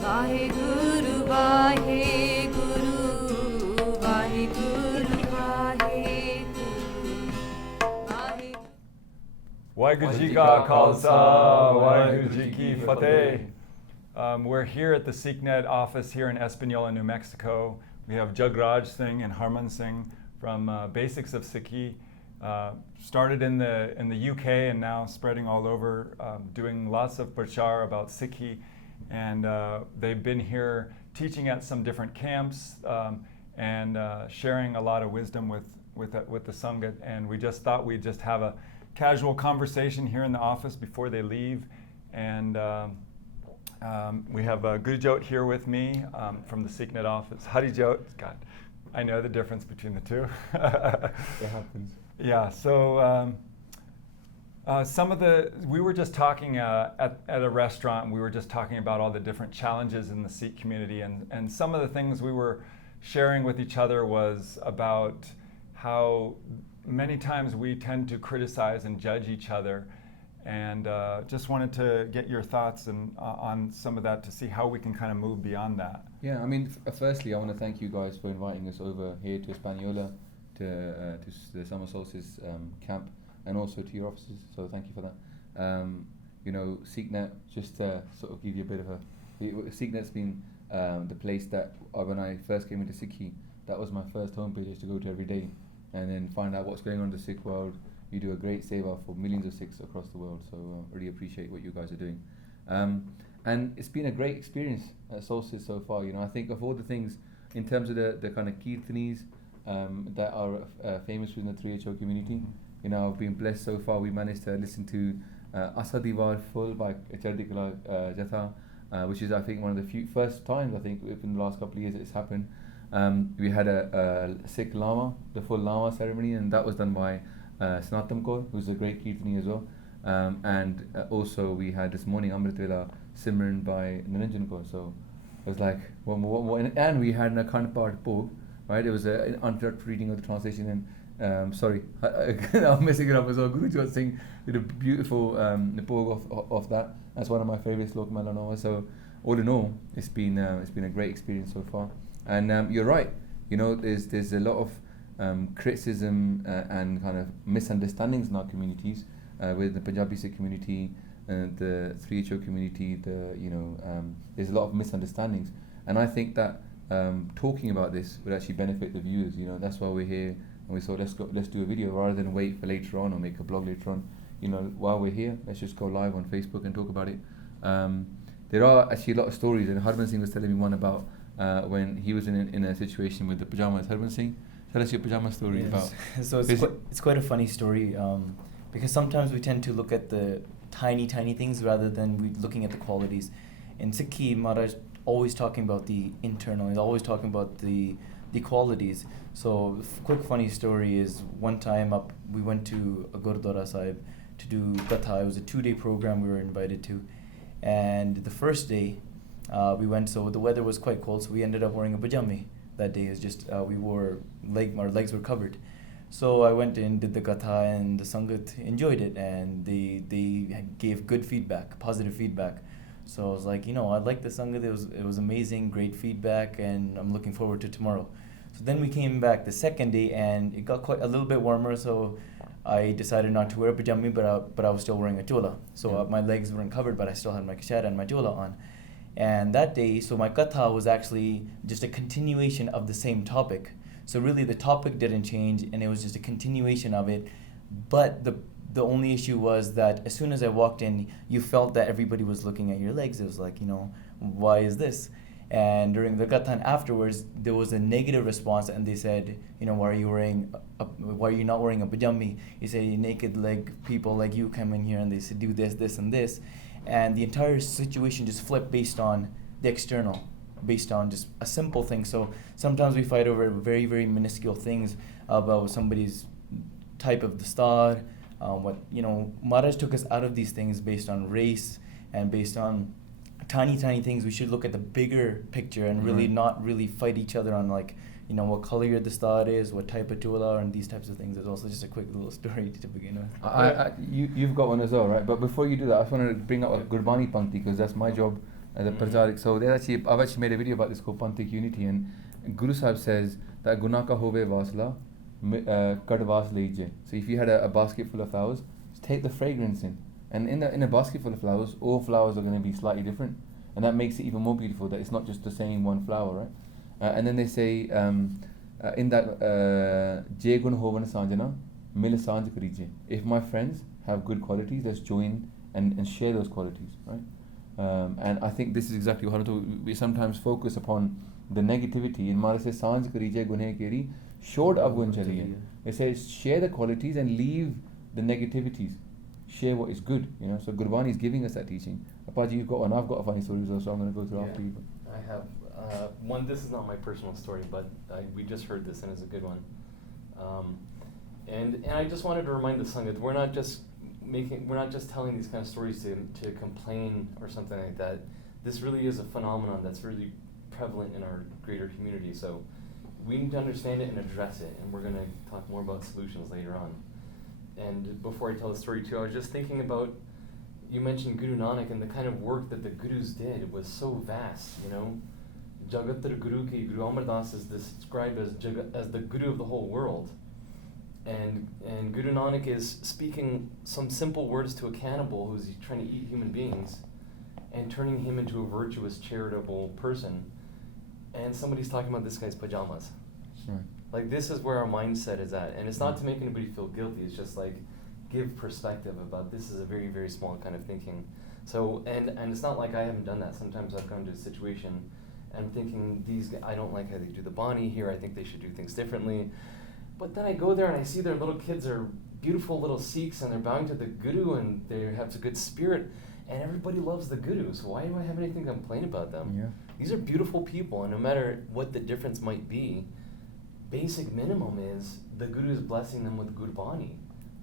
Vaheguru, Vaheguru, Vaheguru, Vaheguru. Waheguru Ji Ka Khalsa, Waheguru Ji Ki Fateh. We're here at the SikhNet office here in Espanola, New Mexico. We have Jagraj Singh and Harman Singh from Basics of Siki. Started in the UK and now spreading all over, doing lots of prachar about Siki. And they've been here teaching at some different camps and sharing a lot of wisdom with the Sangat. And we just thought we'd just have a casual conversation here in the office before they leave. And we have Gurjot here with me from the SikhNet office. Harijot, God, I know the difference between the two. It happens. Yeah, so we were just talking at a restaurant, and we were just talking about all the different challenges in the Sikh community, and some of the things we were sharing with each other was about how many times we tend to criticize and judge each other, and just wanted to get your thoughts on some of that to see how we can kind of move beyond that. Yeah, I mean, firstly, I want to thank you guys for inviting us over here to Espanola, to the summer solstice camp, and also to your offices. So thank you for that. SikhNet, just to sort of give you a bit of SikhNet's been the place that when I first came into Siki, that was my first homepage to go to every day, and then find out what's going on in the Sikh world. You do a great seva for millions of Sikhs across the world, so really appreciate what you guys are doing. And it's been a great experience at Solstice so far. I think of all the things, in terms of the kind of kirtanis that are famous within the 3HO community, I've been blessed so far. We managed to listen to Asadivar Full by Chardikala Jatha, which is, I think, one of the first times, I think, in the last couple of years it's happened. We had a Sikh Lama, the full Lama ceremony, and that was done by Snatam Kaur, who's a great kirtani as well. And also we had this morning Amrit Vela Simran by non-judgmental. So it was like, and we had an Akhand Path Bhog, right? It was an uninterrupted reading of the translation. And sorry, I'm messing it up as well. Guru Jot Singh did a beautiful Bhog of that. That's one of my favorites, Lok Melanoma. So all in all, it's been a great experience so far. And you're right, there's a lot of criticism and kind of misunderstandings in our communities, with the Punjabi Sikh community and the 3HO community. There's a lot of misunderstandings, and I think that talking about this would actually benefit the viewers. That's why we're here, and we thought let's do a video rather than wait for later on or make a blog later on. While we're here, let's just go live on Facebook and talk about it. There are actually a lot of stories, and Harman Singh was telling me one about when he was in a situation with the pajamas. Harman Singh, tell us your pajama story. Yes. So it's quite a funny story, because sometimes we tend to look at the tiny things rather than looking at the qualities. In Sikhi, Maharaj always talking about the internal. He's always talking about the qualities. So quick funny story is one time we went to a Gurdwara Sahib to do Katha. It was a 2-day program we were invited to, and the first day we went. So the weather was quite cold, so we ended up wearing a pajama. That day is just our legs were covered. So I went in, did the Katha, and the Sangat enjoyed it, and they gave good feedback, positive feedback. So I was like, I like the Sangat, it was amazing, great feedback, and I'm looking forward to tomorrow. So then we came back the second day, and it got quite a little bit warmer, so I decided not to wear a pajama, but I was still wearing a chola. So my legs weren't covered, but I still had my kashara and my chola on. And that day, so my katha was actually just a continuation of the same topic. So really the topic didn't change, and it was just a continuation of it. But the only issue was that as soon as I walked in, you felt that everybody was looking at your legs. It was like, why is this? And during the katha afterwards, there was a negative response, and they said, why are you not wearing a pajama? You say naked leg people like you come in here and they say do this, and this. And the entire situation just flipped based on the external, based on just a simple thing. So sometimes we fight over very, very minuscule things about somebody's type of dastar. Maharaj took us out of these things based on race and based on tiny things. We should look at the bigger picture and really not really fight each other on what color your dastar is, what type of tula, and these types of things. It's also just a quick little story to begin with. You've got one as well, right? But before you do that, I just wanted to bring up a Gurbani Pankti, because that's my job the Pracharik. So I've actually made a video about this called Panthik Unity, and Guru Sahib says that Guna ka hove vasla, kad vas leije. So if you had a basket full of flowers, just take the fragrance in. And in a basket full of flowers, all flowers are going to be slightly different. And that makes it even more beautiful that it's not just the same one flower, right? And then they say, in that, Je gun hovan sanjana, mil sanj karije. If my friends have good qualities, let's join and share those qualities, right? And I think this is exactly what we sometimes focus upon the negativity. In Mara says, Sanj karije gunhe keri, shod avgun chaliye. It says, share the qualities and leave the negativities. Share what is good, you know. So Gurbani is giving us that teaching. Apaji, you've got one. I've got a funny story as well, so I'm going to go through after you. I have one. This is not my personal story, but we just heard this and it's a good one. And I just wanted to remind the Sangha that we're not just telling these kind of stories to complain or something like that. This really is a phenomenon that's really prevalent in our greater community. So we need to understand it and address it, and we're going to talk more about solutions later on. And before I tell the story too, I was just thinking about, you mentioned Guru Nanak, and the kind of work that the Gurus did was so vast, you know. Jagatar Guru ki Guru Amar Das is described as the Guru of the whole world. And Guru Nanak is speaking some simple words to a cannibal who's trying to eat human beings and turning him into a virtuous, charitable person. And somebody's talking about this guy's pajamas. Right. Like, this is where our mindset is at. And it's not to make anybody feel guilty, it's just like, give perspective about this is a very, very small kind of thinking. So, and it's not like I haven't done that. Sometimes I've gone to a situation and I'm thinking, I don't like how they do the Bani here, I think they should do things differently. But then I go there and I see their little kids are beautiful little Sikhs and they're bowing to the Guru and they have a good spirit and everybody loves the Guru, so why do I have anything to complain about them? Yeah. These are beautiful people, and no matter what the difference might be, basic minimum is the Guru is blessing them with Gurbani.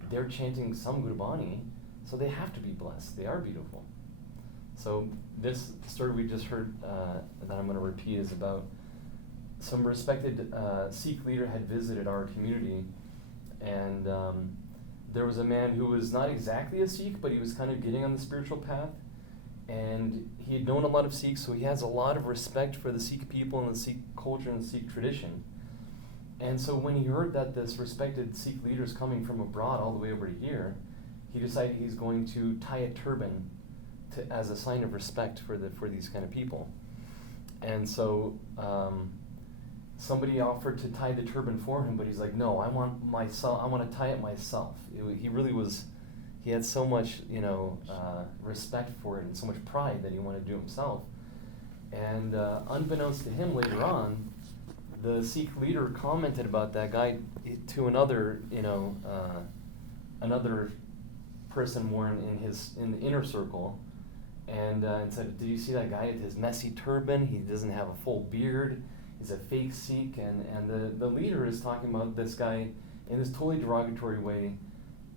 They're chanting some Gurbani, so they have to be blessed. They are beautiful. So this story we just heard that I'm going to repeat is about some respected Sikh leader had visited our community, and there was a man who was not exactly a Sikh, but he was kind of getting on the spiritual path, and he had known a lot of Sikhs, so he has a lot of respect for the Sikh people and the Sikh culture and the Sikh tradition. And so when he heard that this respected Sikh leader is coming from abroad all the way over to here, he decided he's going to tie a turban as a sign of respect for these kind of people. And so somebody offered to tie the turban for him, but he's like, no, I want to tie it myself. He had so much, respect for it and so much pride that he wanted to do it himself. And unbeknownst to him later on, the Sikh leader commented about that guy to another person more in the inner circle, and said, "Did you see that guy with his messy turban? He doesn't have a full beard. He's a fake Sikh." And the leader is talking about this guy in this totally derogatory way,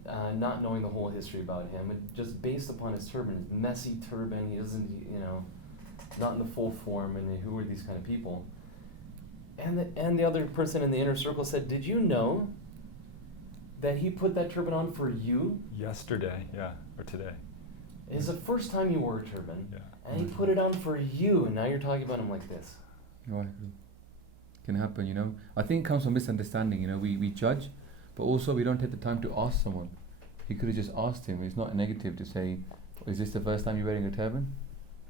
not knowing the whole history about him, and just based upon his turban, his messy turban. He doesn't, not in the full form. And who are these kind of people? And the other person in the inner circle said, "Did you know that he put that turban on for you?" Yesterday, yeah, or today. It's the first time you wore a turban, Yeah. and he put it on for you, and now you're talking about him like this. Right. Can happen, I think it comes from misunderstanding, we judge, but also we don't take the time to ask someone. He could have just asked him. It's not a negative to say, "Is this the first time you're wearing a turban?"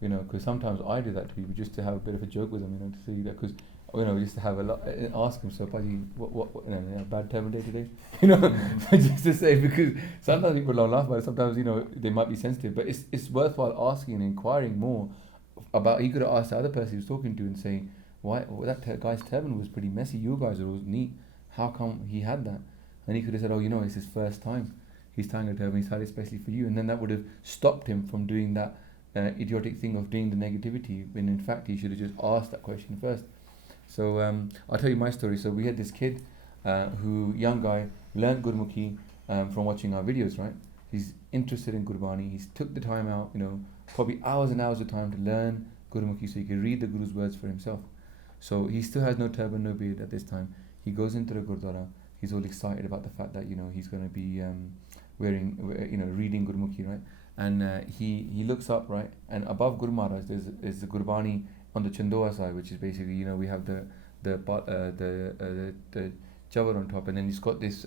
Because sometimes I do that to people just to have a bit of a joke with them, to see that, because just to have ask him, so Paji, what bad turban day today? Just to say, because sometimes people don't laugh about it, sometimes, they might be sensitive, but it's worthwhile asking and inquiring more about. He could have asked the other person he was talking to and saying, why that guy's turban was pretty messy, you guys are always neat, how come he had that? And he could have said, it's his first time, he's tying a turban, he's tied it especially for you, and then that would have stopped him from doing that idiotic thing of doing the negativity, when in fact he should have just asked that question first. So I'll tell you my story. So we had this kid, young guy, learned Gurmukhi from watching our videos, right? He's interested in Gurbani. He's took the time out, probably hours and hours of time to learn Gurmukhi so he can read the Guru's words for himself. So he still has no turban, no beard at this time. He goes into the Gurdwara. He's all excited about the fact that, he's going to be reading Gurmukhi, right? and he looks up, right, and above Guru Maharaj is the Gurbani on the Chandoa side, which is basically, you know, we have the Chavar on top, and then he's got this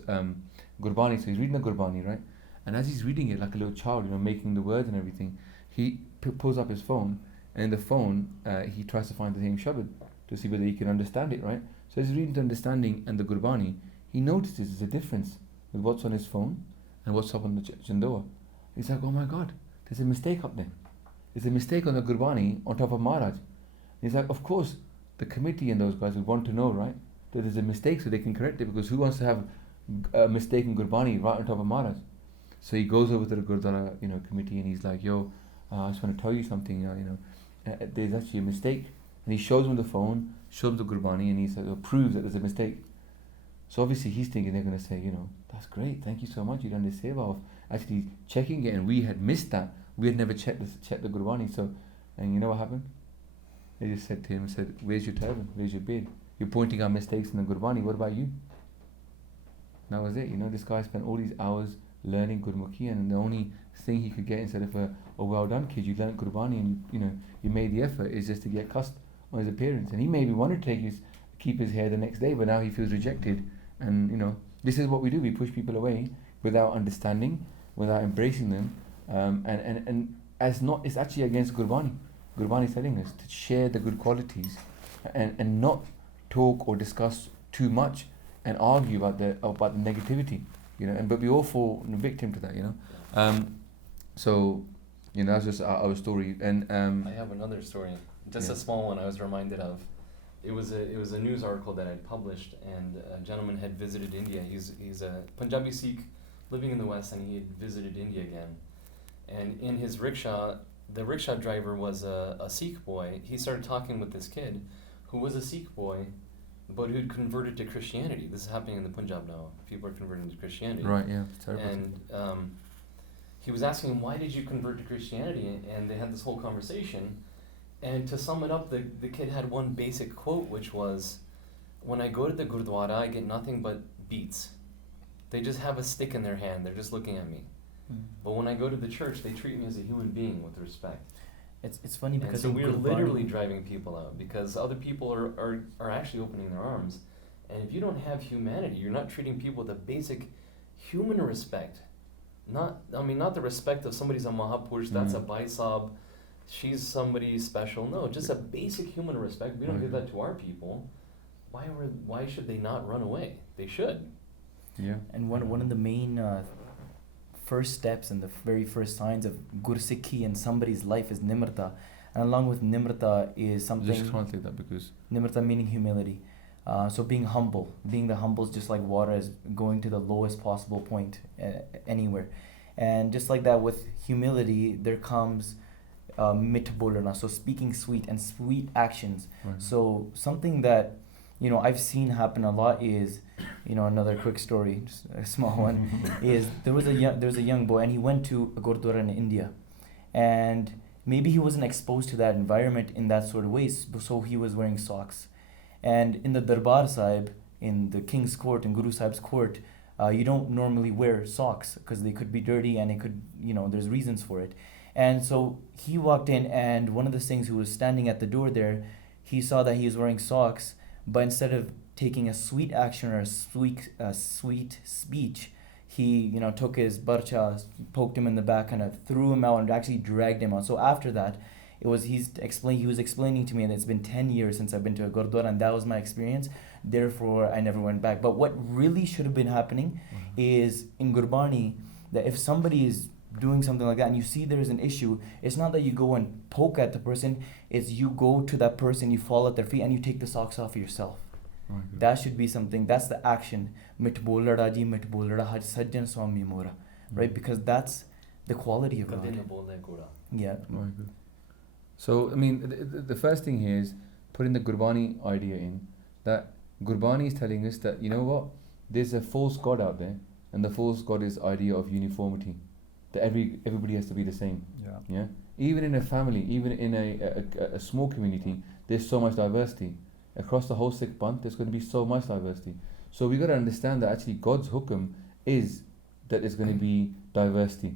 Gurbani, so he's reading the Gurbani, right, and as he's reading it like a little child, you know, making the words and everything, he pulls up his phone, and in the phone he tries to find the same Shabad to see whether he can understand it, right. So as he's reading the understanding and the Gurbani, he notices there's a difference with what's on his phone and what's up on the Chandoa. He's like, oh my God, there's a mistake up there. There's a mistake on the Gurbani on top of Maharaj. He's like, of course, the committee and those guys would want to know, right, that there's a mistake so they can correct it, because who wants to have a mistake in Gurbani right on top of Maharaj? So he goes over to the Gurdwara, you know, committee, and he's like, yo, I just want to tell you something, there's actually a mistake. And he shows him the phone, shows him the Gurbani, and he says, proves that there's a mistake. So obviously he's thinking they're going to say, you know, that's great, thank you so much, you done this seva of actually checking it, and we had missed that. We had never checked the Gurbani. So, and you know what happened? They just said to him, where's your turban? Where's your beard? You're pointing out mistakes in the Gurbani, what about you? That was it, you know, this guy spent all these hours learning Gurmukhi, and the only thing he could get instead of well done kid, you learned Gurbani and you made the effort, is just to get cussed on his appearance. And he maybe wanted to keep his hair the next day, but now he feels rejected. And you know, this is what we do, we push people away without understanding, without embracing them, and as not, it's actually against Gurbani. Gurbani is telling us to share the good qualities and not talk or discuss too much and argue about the negativity, you know, but we all fall victim to that, you know. So, you know, that's just our story. And I have another story, just a small one I was reminded of. It was a news article that I'd published, and a gentleman had visited India. He's a Punjabi Sikh living in the West, and he had visited India again. And in his rickshaw, the rickshaw driver was a Sikh boy. He started talking with this kid who was a Sikh boy, but who'd converted to Christianity. This is happening in the Punjab now. People are converting to Christianity. Right, yeah, it's terrible. And he was asking him, why did you convert to Christianity? And they had this whole conversation. And to sum it up, the kid had one basic quote, which was, when I go to the Gurdwara, I get nothing but beats. They just have a stick in their hand. They're just looking at me. But when I go to the church, they treat me as a human being with respect. It's funny because and so we're literally driving people out because other people are actually opening their arms. And if you don't have humanity, you're not treating people with a basic human respect. Not the respect of somebody's a Mahapurush, that's a Baisab, she's somebody special. No, just a basic human respect. We don't give that to our people. Why should they not run away? They should. Yeah. And one of the main first steps and the very first signs of Gursikhi in somebody's life is Nimrata. And along with Nimrata is something... Just translate that because... Nimrata meaning humility. So being humble. Being the humble is just like water, is going to the lowest possible point anywhere. And just like that with humility, there comes mitbolana, so speaking sweet and sweet actions. Right. So something that, you know, I've seen happen a lot is, you know, another quick story, just a small one, is there was a young boy and he went to a Gurdwara in India, and maybe he wasn't exposed to that environment in that sort of ways, so he was wearing socks. And in the Darbar Sahib, in the King's Court, in Guru Sahib's court, you don't normally wear socks because they could be dirty and it could, you know, there's reasons for it. And so he walked in, and one of the Singhs who was standing at the door there, he saw that he was wearing socks, but instead of taking a sweet action or a sweet speech, he, you know, took his barcha, poked him in the back, kind of threw him out and actually dragged him out. So after that, he was explaining to me that it's been 10 years since I've been to a Gurdwara, and that was my experience. Therefore, I never went back. But what really should have been happening is in Gurbani, that if somebody is doing something like that and you see there's an issue, it's not that you go and poke at the person, it's you go to that person, you fall at their feet and you take the socks off yourself. That should be something, that's the action. Mitbolada ji mitbolada haj sajjan swami mora. Right? Because that's the quality of God. Yeah. Right, good. So, I mean, the first thing here is putting the Gurbani idea in, that Gurbani is telling us that, you know what, there's a false God out there, and the false God is idea of uniformity, that everybody has to be the same. Yeah. Even in a family, even in a small community, there's so much diversity. Across the whole Sikh Panth, there's going to be so much diversity. So we got to understand that actually God's hukum is that there's going to be diversity.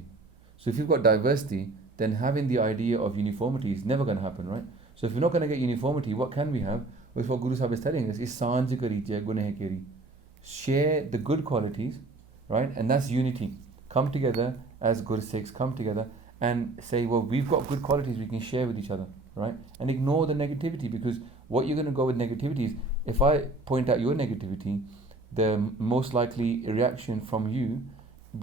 So if you've got diversity, then having the idea of uniformity is never going to happen, right? So if we're not going to get uniformity, what can we have? Which what Guru Sahib is telling us is Sanj kari jai guneh keri. Share the good qualities, right? And that's unity. Come together as good Sikhs, come together and say, well, we've got good qualities we can share with each other, right? And ignore the negativity, because what you're going to go with negativity is, if I point out your negativity, the most likely reaction from you,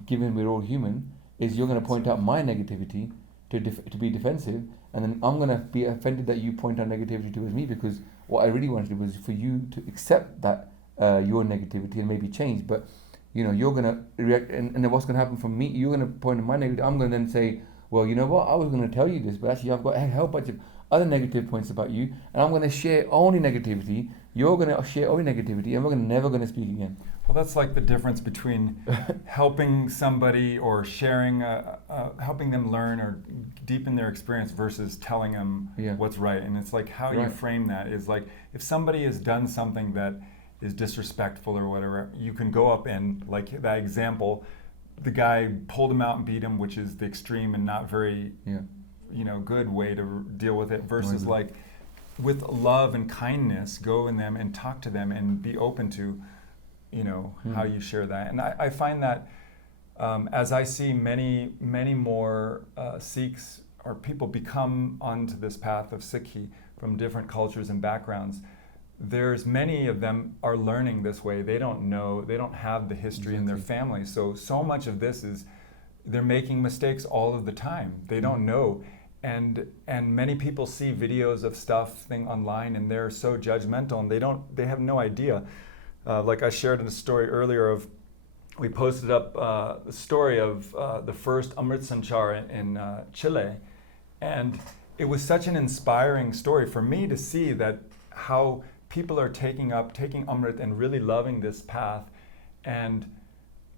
given we're all human, is you're going to point out my negativity to be defensive, and then I'm going to be offended that you point out negativity towards me, because what I really wanted was for you to accept that your negativity and maybe change. But you're going to react, and then what's going to happen from me, you're going to point at my negative, I'm going to then say, well, you know what, I was going to tell you this, but actually I've got a whole bunch of other negative points about you, and I'm going to share only negativity, you're going to share only negativity, and we're never going to speak again. Well, that's like the difference between helping somebody or sharing, helping them learn or deepen their experience versus telling them what's right. And it's like how you frame that is like, if somebody has done something that is disrespectful or whatever, you can go up and, like that example, the guy pulled him out and beat him, which is the extreme and not very, good way to deal with it, versus like with love and kindness, go in them and talk to them and be open to, how you share that. And I find that as I see many more Sikhs or people become onto this path of Sikhi from different cultures and backgrounds, there's many of them are learning this way. They don't know, they don't have the history in their family. So much of this is they're making mistakes all of the time. They don't know. And many people see videos of stuff online and they're so judgmental, and they have no idea. Like I shared in a story earlier we posted up the story of the first Amrit Sanchar in Chile. And it was such an inspiring story for me to see that how people are taking Amrit and really loving this path. And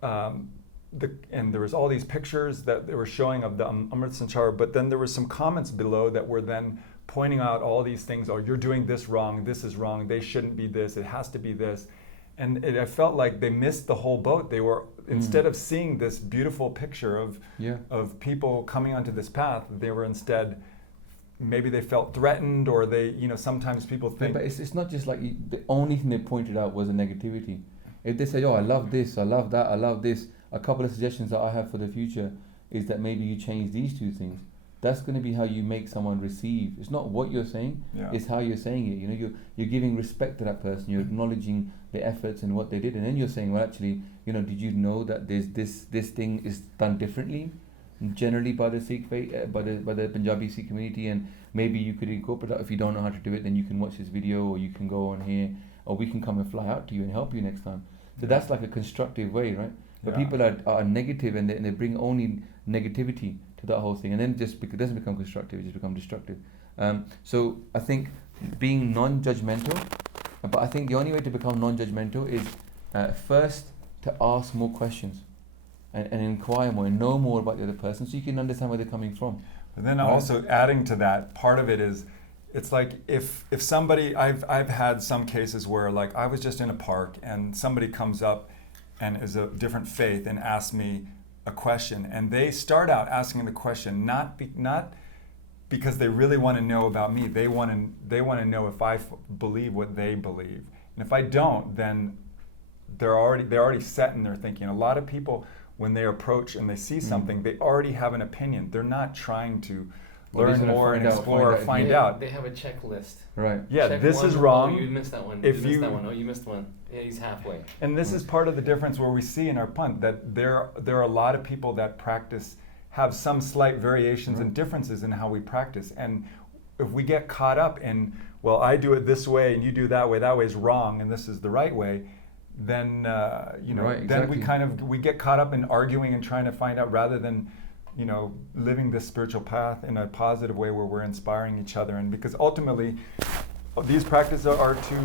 there was all these pictures that they were showing of the Amrit Sanchar, but then there were some comments below that were then pointing out all these things. Oh, you're doing this wrong, this is wrong, they shouldn't be this, it has to be this. And I felt like they missed the whole boat. They were, instead of seeing this beautiful picture of people coming onto this path, they were instead, maybe they felt threatened, or they, sometimes people think. But it's not just like the only thing they pointed out was the negativity. If they say, oh, I love this, I love that, I love this, a couple of suggestions that I have for the future is that maybe you change these two things. That's going to be how you make someone receive. It's not what you're saying, it's how you're saying it. You're giving respect to that person, you're acknowledging the efforts and what they did, and then you're saying, well, actually, did you know that there's this thing is done differently generally by the Sikh faith, by the Punjabi Sikh community, and maybe you could incorporate that. If you don't know how to do it, then you can watch this video, or you can go on here, or we can come and fly out to you and help you next time. So that's like a constructive way, right? But people are negative, and they bring only negativity to that whole thing, and then it doesn't become constructive, it just becomes destructive. So I think being non-judgmental, but I think the only way to become non-judgmental is first to ask more questions and inquire more and know more about the other person, so you can understand where they're coming from. But then also adding to that, part of it is, it's like if somebody, I've had some cases where, like, I was just in a park and somebody comes up and is a different faith and asks me a question, and they start out asking the question not because they really want to know about me. They want to know if I believe what they believe, and if I don't, then they're already set in their thinking. A lot of people, when they approach and they see something, they already have an opinion. They're not trying to learn more and explore or find out. They have a checklist. Right. Yeah, Check this one, is wrong. Oh, you missed that one. If You missed that one. Oh, you missed one. Yeah, he's halfway. And this is part of the difference where we see in our punt that there are a lot of people that practice, have some slight variations and differences in how we practice. And if we get caught up in, well, I do it this way and you do that way is wrong and this is the right way, then then we get caught up in arguing and trying to find out, rather than living this spiritual path in a positive way where we're inspiring each other. And because ultimately these practices are to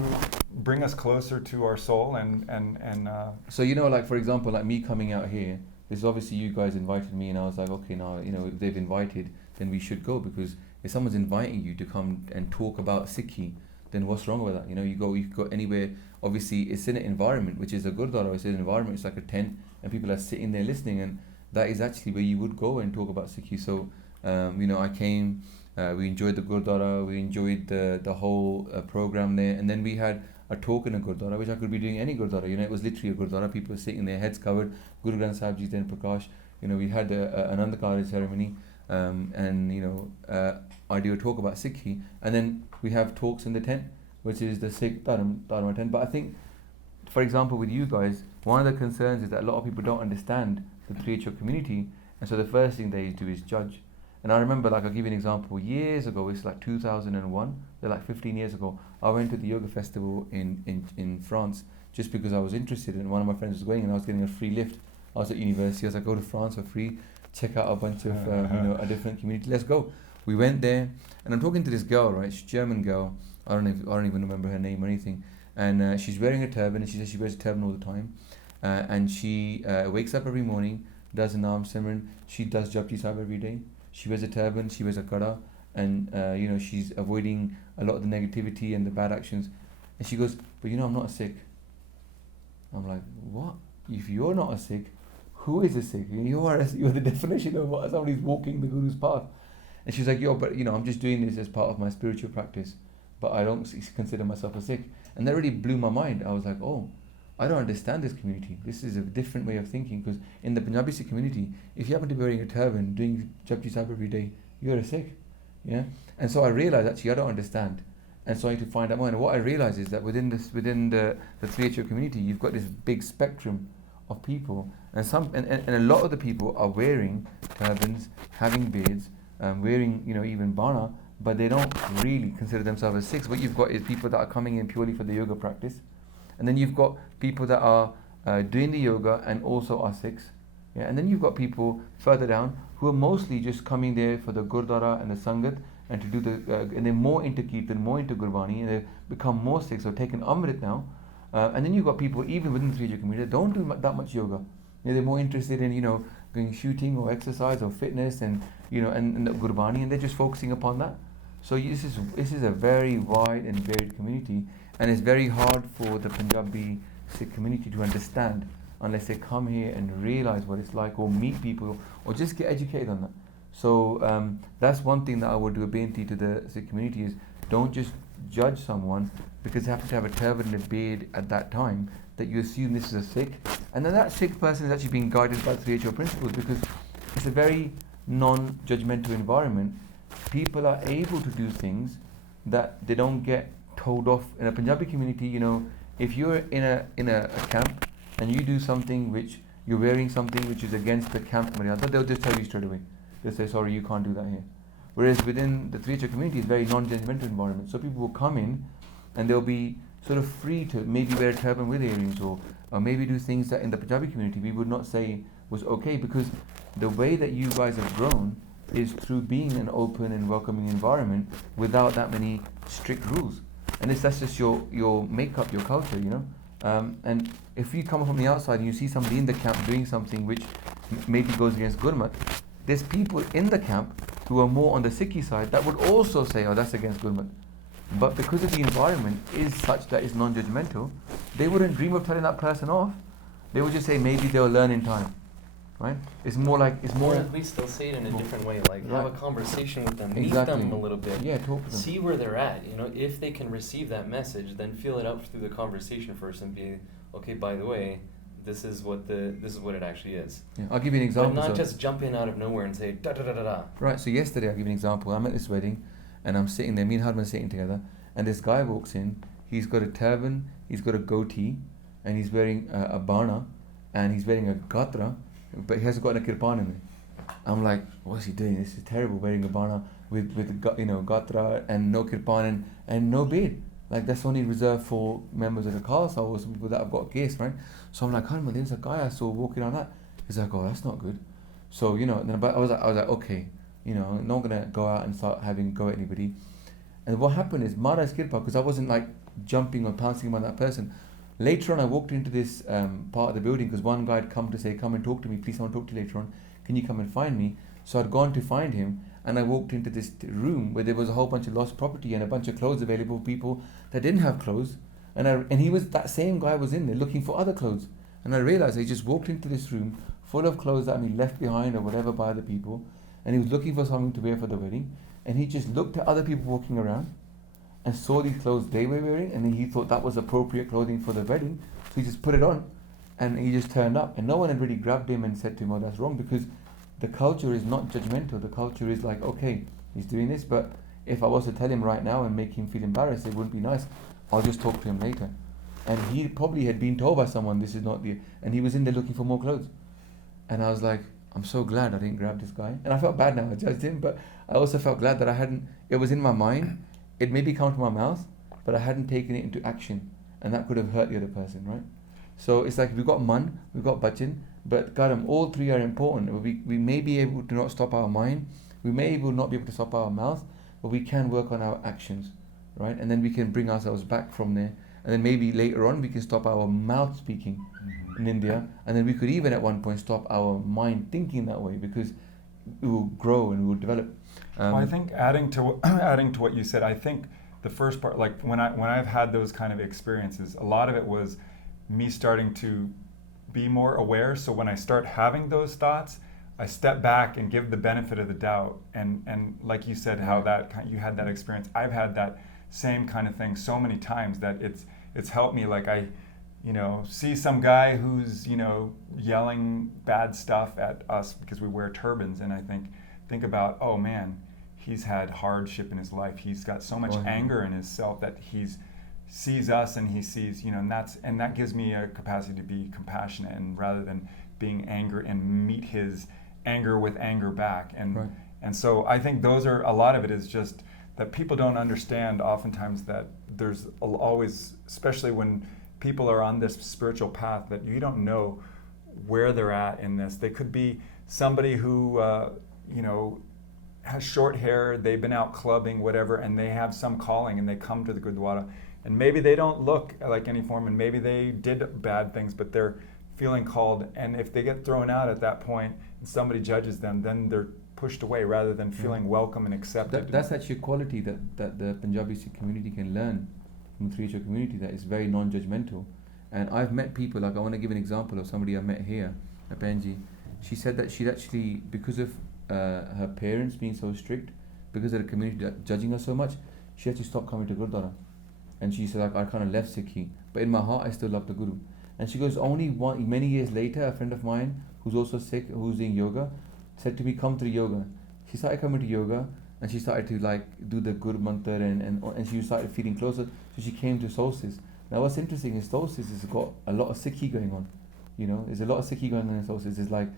bring us closer to our soul and so like, for example, like me coming out here, this obviously you guys invited me, and I was like, okay, now if they've invited, then we should go, because if someone's inviting you to come and talk about Sikhi, then what's wrong with that? You could go anywhere. Obviously it's in an environment which is a gurdwara, it's an environment, it's like a tent, and people are sitting there listening, and that is actually where you would go and talk about Sikhi. So, I came, we enjoyed the Gurdwara, we enjoyed the whole program there, and then we had a talk in a Gurdwara, which I could be doing any Gurdwara. It was literally a Gurdwara. People were sitting, their heads covered. Guru Granth Sahib Ji's then Prakash. We had an Andhakara ceremony, I do a talk about Sikhi, and then we have talks in the tent, which is the Sikh Dharma tent. But I think, for example, with you guys, one of the concerns is that a lot of people don't understand the 3HO community, and so the first thing they do is judge. And I remember, I'll give you an example. Years ago, it's 2001, 15 years ago, I went to the yoga festival in France just because I was interested, and one of my friends was going, and I was getting a free lift. I was at university. I was like, go to France for free, check out a bunch of a different community. Let's go. We went there, and I'm talking to this girl, right? She's a German girl. I don't even remember her name or anything. And she's wearing a turban, and she says she wears a turban all the time. And she wakes up every morning, does an arm simran. She does Japji Sahib every day. She wears a turban, she wears a Jakara, and she's avoiding a lot of the negativity and the bad actions. And she goes, but I'm not a Sikh. I'm like, what? If you're not a Sikh, who is a Sikh? You're the definition of what somebody's walking the Guru's path. And she's like, but I'm just doing this as part of my spiritual practice, but I don't consider myself a Sikh. And that really blew my mind. I was like, oh, I don't understand this community. This is a different way of thinking, because in the Punjabi Sikh community, if you happen to be wearing a turban, doing Japji Sahib every day, you're a Sikh. Yeah? And so I realized, actually, I don't understand. And so I had to find out more. And what I realized is that within the 3HO community, you've got this big spectrum of people, and a lot of the people are wearing turbans, having beards, wearing even bana, but they don't really consider themselves as Sikhs. What you've got is people that are coming in purely for the yoga practice, and then you've got people that are doing the yoga and also are Sikhs. Yeah, and then you've got people further down who are mostly just coming there for the Gurdwara and the Sangat, and to do and they're more into Kirtan, more into Gurbani, and they've become more Sikhs, or taken Amrit now. And then you've got people even within the 3HO community that don't do that much yoga. They're more interested in going shooting or exercise or fitness and and Gurbani, and they're just focusing upon that. So this is a very wide and varied community, and it's very hard for the Punjabi Sikh community to understand unless they come here and realize what it's like, or meet people, or just get educated on that. So that's one thing that I would do a beinti to the Sikh community is, don't just judge someone because they happen to have a turban and a beard at that time, that you assume this is a Sikh, and then that Sikh person is actually being guided by 3HO principles, because it's a very non-judgmental environment. People are able to do things that they don't get told off. In a Punjabi community, if you're in a camp and you do something which you're wearing something which is against the camp maryada, they'll just tell you straight away. They'll say, sorry, you can't do that here. Whereas within the 3HO community, it's a very non-judgmental environment. So people will come in and they'll be sort of free to maybe wear a turban with earrings, or maybe do things that in the Punjabi community we would not say was okay, because the way that you guys have grown is through being an open and welcoming environment without that many strict rules. And that's just your makeup, your culture, And if you come from the outside and you see somebody in the camp doing something which maybe goes against Gurmat, there's people in the camp who are more on the Sikhi side that would also say, oh, that's against Gurmat. But because of the environment is such that it's non-judgmental, they wouldn't dream of telling that person off. They would just say maybe they'll learn in time, right? Or at least they'll say it in a different way, have a conversation with them, meet them a little bit, talk to them, see where they're at. If they can receive that message, then feel it out through the conversation first, and be okay. By the way, this is what it actually is. Yeah, I'll give you an example. But not just jump in out of nowhere and say da da da da da. Right. So yesterday, I'll give you an example. I'm at this wedding, and I'm sitting there. Me and Harman sitting together, and this guy walks in. He's got a turban, he's got a goatee, and he's wearing a bana, and he's wearing a gatra, but he hasn't got a kirpan in it. I'm like, what's he doing? This is terrible. Wearing a bana with gatra and no kirpan and no beard. Like, that's only reserved for members of the Khalsa or some people that have got a case, right? So I'm like, Harman, there's a guy I saw walking on that. He's like, oh, that's not good. So but I was like, okay, I'm not gonna go out and start having go at anybody. And what happened is Mara's kirpa, because I wasn't like jumping or pouncing on that person. Later on, I walked into this part of the building because one guy had come to say, come and talk to me, please, I want to talk to you later on. Can you come and find me? So I'd gone to find him, and I walked into this room where there was a whole bunch of lost property and a bunch of clothes available for people that didn't have clothes. And he was, that same guy was in there looking for other clothes. And I realized he just walked into this room full of clothes that had been left behind or whatever by other people, and he was looking for something to wear for the wedding, and he just looked at other people walking around and saw these clothes they were wearing, and then he thought that was appropriate clothing for the wedding, so he just put it on, and he just turned up, and no one had really grabbed him and said to him, oh, that's wrong, because the culture is not judgmental. The culture is like, okay, he's doing this, but if I was to tell him right now and make him feel embarrassed, it wouldn't be nice. I'll just talk to him later. And he probably had been told by someone, this is not the, and he was in there looking for more clothes. And I was like, I'm so glad I didn't grab this guy. And I felt bad now, I judged him, but I also felt glad that I hadn't, it was in my mind, it maybe come to my mouth, but I hadn't taken it into action. And that could have hurt the other person, right? So it's like we've got man, we've got bachin, but Karam, all three are important. We may be able to not stop our mind, we may not be able to stop our mouth, but we can work on our actions, right? And then we can bring ourselves back from there. And then maybe later on we can stop our mouth speaking in India, and then we could even at one point stop our mind thinking that way, because it will grow and we will develop. Well, I think adding to what you said, I think the first part, like when I've had those kind of experiences, a lot of it was me starting to be more aware. So when I start having those thoughts, I step back and give the benefit of the doubt. And like you said, how you had that experience, I've had that same kind of thing so many times that it's helped me. Like I, see some guy who's, yelling bad stuff at us because we wear turbans, and I think about, oh man, he's had hardship in his life. He's got so much anger in himself that he's sees us and he sees, and that gives me a capacity to be compassionate, and rather than being angry and meet his anger with anger back. And so I think those are, a lot of it is just that people don't understand oftentimes that there's always, especially when people are on this spiritual path, that you don't know where they're at in this. They could be somebody who, has short hair, they've been out clubbing, whatever, and they have some calling and they come to the Gurdwara, and maybe they don't look like any form, and maybe they did bad things, but they're feeling called, and if they get thrown out at that point and somebody judges them, then they're pushed away rather than feeling welcome and accepted. That's actually a quality that the Punjabi Sikh community can learn from the 3HO community, that is very non-judgmental. And I've met people, like I want to give an example of somebody I met here, a Benji. She said that she'd actually, because of her parents being so strict, because of the community judging her so much, she actually stopped coming to Gurdwara. And she said, like, I kind of left Sikhi, but in my heart I still love the Guru. And she goes, many years later, a friend of mine who's also Sikh, who's doing yoga, said to me, come to yoga. She started coming to yoga, and she started to do the Guru Mantra, and she started feeling closer. So she came to Solstice. Now what's interesting is Solstice has got a lot of Sikhi going on. There's a lot of Sikhi going on in Solstice. It's like,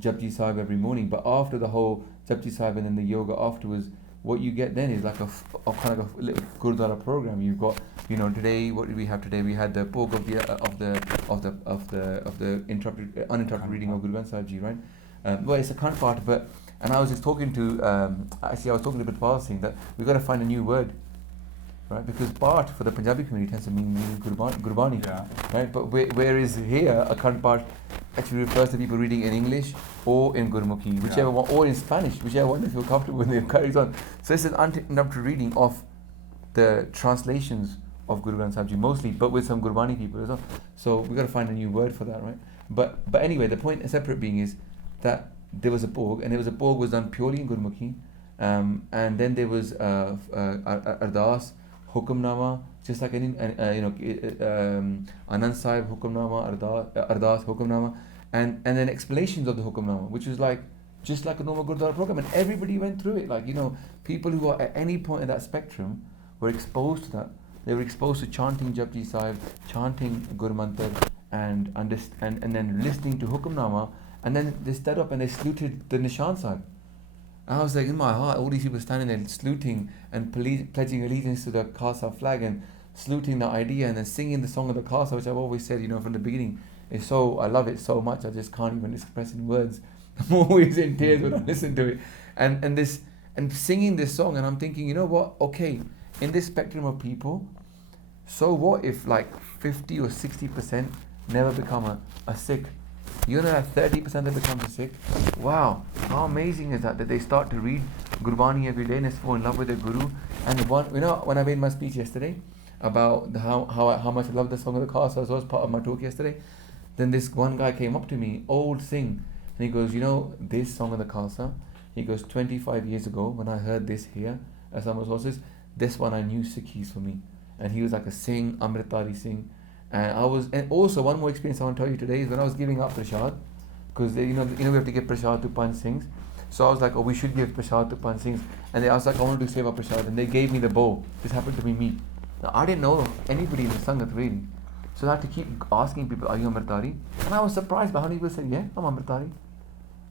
Japji Sahib every morning. But after the whole Japji Sahib and then the yoga afterwards, what you get then is like a kind of a little Gurdwara program. You've got, today, what did we have today? We had the Bhog of the uninterrupted reading of Guru Granth Sahib Ji, right? Well, it's a current part, and I was just talking to, I was talking to Bitpal saying that we've got to find a new word, right? Because Part for the Punjabi community tends to mean Gurbani, right? But where is here, a current part actually refers to people reading in English or in Gurmukhi, whichever one, or in Spanish, whichever one they feel comfortable with, it carries on. So it's an uninterrupted reading of the translations of Guru Granth Sahib Ji mostly, but with some Gurbani people as well. So we've got to find a new word for that, right? But anyway, the point, a separate being, is that there was a Bhog, and the Bhog was done purely in Gurmukhi, and then there was Ardas, Hukamnama, just like Anand Sahib Hukamnama, Ardas Hukamnama, and then explanations of the Hukamnama, which was just like a normal Gurdwara program, and everybody went through it. People who are at any point in that spectrum were exposed to that. They were exposed to chanting Japji Sahib, chanting Guru Mantra, and then listening to Hukamnama, and then they stood up and they saluted the Nishan Sahib. And I was like, in my heart, all these people standing there saluting and pledging allegiance to the Khalsa flag and saluting the idea, and then singing the song of the Khalsa, which I've always said, from the beginning, I love it so much, I just can't even express in words. I'm always in tears when I listen to it. And singing this song, and I'm thinking, you know what? Okay, in this spectrum of people, so what if 50 or 60% never become a Sikh? That 30% that becomes a Sikh, wow, how amazing is that they start to read Gurbani every day and they fall in love with their Guru. And when I made my speech yesterday about how much I love the song of the Khalsa, so as part of my talk yesterday, Then this one guy came up to me, old thing, and he goes, you know, this song of the Khalsa, he goes, 25 years ago when I heard this here at Summer Sources, this one I knew Sikhis for me. And he was like a Singh, Amritari Singh. And also one more experience I want to tell you today is when I was giving up prashad, because you know we have to give prashad to Panch Singhs. So I was like, oh, we should give prashad to Panch Singhs. And I was like, I want to do seva prashad, and they gave me the bowl. This happened to be me. Now I didn't know anybody in the Sangat really, so I had to keep asking people, are you Amritari? And I was surprised by how many people said, yeah, I'm Amritari.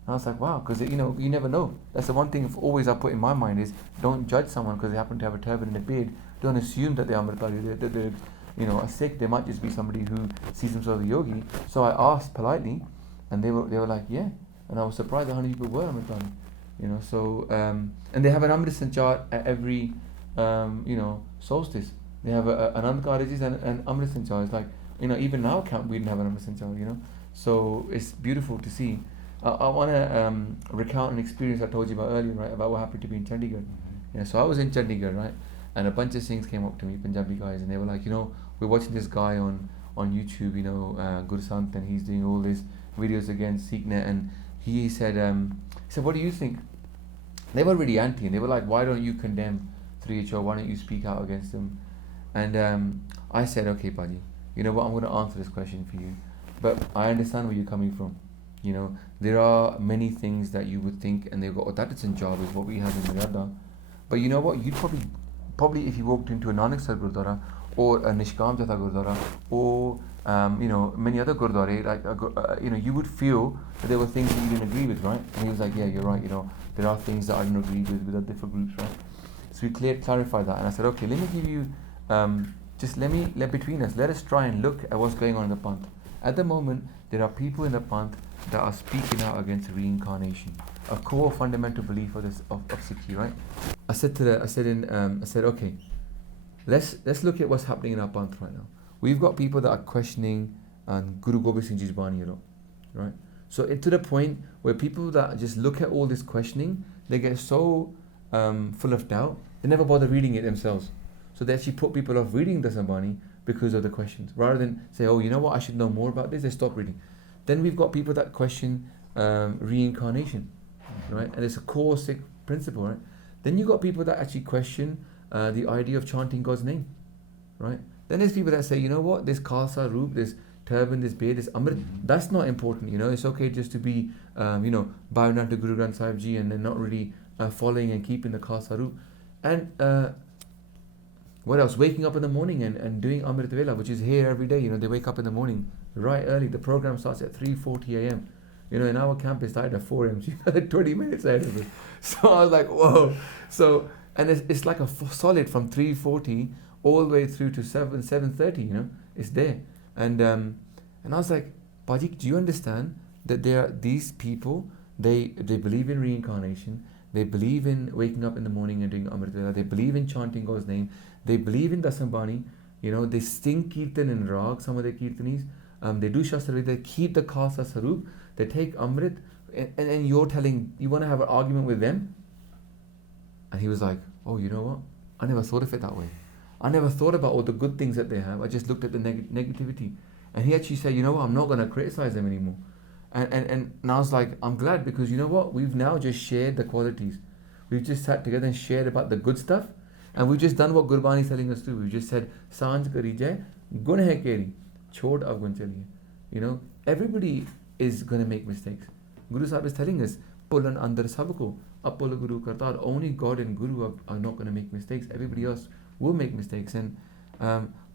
And I was like, wow, because you know, you never know. That's the one thing always I put in my mind is don't judge someone because they happen to have a turban and a beard. Don't assume that they're Amritari. They're you know, a Sikh. They might just be somebody who sees themselves as a yogi. So I asked politely, and they were like, yeah. And I was surprised at how many people were Amritari. You know, so and they have an Amrit Sanchar at every you know, solstice. They have an Anand and an Amrit Sanchar. It's like, you know, even now camp we didn't have an Amrit Sanchar, you know. So it's beautiful to see. I want to recount an experience I told you about earlier, right, about what happened to me in Chandigarh. Mm-hmm. Yeah, so I was in Chandigarh, right, and a bunch of Singhs came up to me, Punjabi guys, and they were like, you know, we're watching this guy on YouTube, you know, Gursant, and he's doing all these videos against SikhNet, and he said, what do you think? They were really anti, and they were like, why don't you condemn 3HO, why don't you speak out against them? And I said, okay, Paji, you know what, I'm going to answer this question for you, but I understand where you're coming from. You know, there are many things that you would think, and they go, oh, that is in job, is what we have in Mirada. But you know what, you'd probably if you walked into a Nanak Sar Gurdwara, or a Nishkam Jatha Gurdwara, or you know, many other Gurdwara, like you know, you would feel that there were things that you didn't agree with, right? And he was like, yeah, you're right, you know, there are things that I don't agree with other different groups, right? So we clarified that, and I said, okay, let me give you, let between us, let us try and look at what's going on in the Panth. At the moment, there are people in the Panth that are speaking out against reincarnation, a core fundamental belief of Sikhi, right? I said, okay, let's look at what's happening in our Panth right now. We've got people that are questioning Guru Gobind Singh Ji's Bani a lot, right? So to the point where people that just look at all this questioning, they get so full of doubt, they never bother reading it themselves. So they actually put people off reading the Sambani because of the questions. Rather than say, oh, you know what, I should know more about this, they stop reading. Then we've got people that question reincarnation, right? And it's a core Sikh principle, right? Then you've got people that actually question the idea of chanting God's name, right? Then there's people that say, you know what, this Khalsa Roop, this turban, this beard, this Amrit, that's not important, you know, it's okay just to be, you know, bowing down to Guru Granth Sahib Ji and then not really following and keeping the Khalsa Roop. And what else? Waking up in the morning and doing Amrit Vela, which is here every day, you know, they wake up in the morning right early. The program starts at 3:40 a.m. You know, in our camp it started at 4 a.m. So you know, 20 minutes ahead of it. So I was like, whoa. So, and it's like a solid from 3:40 all the way through to 7:30, you know, it's there. And I was like, Bajik, do you understand that there are these people, they believe in reincarnation, they believe in waking up in the morning and doing Amrit Vela, they believe in chanting God's name, they believe in Dasambani, you know, they sing Kirtan and Rag, some of the Kirtanis, they do Shastra, they keep the Khalsa Sarup, they take Amrit, and you're telling, you want to have an argument with them? And he was like, oh, you know what? I never thought of it that way. I never thought about all the good things that they have. I just looked at the negativity. And he actually said, you know what? I'm not going to criticize them anymore. And I was like, I'm glad, because you know what? We've now just shared the qualities. We've just sat together and shared about the good stuff. And we've just done what Gurbani is telling us to do. We've just said, Sanj kari jai, gun hai keri, chhod avgun chaliye. You know, everybody is going to make mistakes. Guru Sahib is telling us, Pulan andar sabko, apol Guru kartar. Only God and Guru are not going to make mistakes. Everybody else will make mistakes. And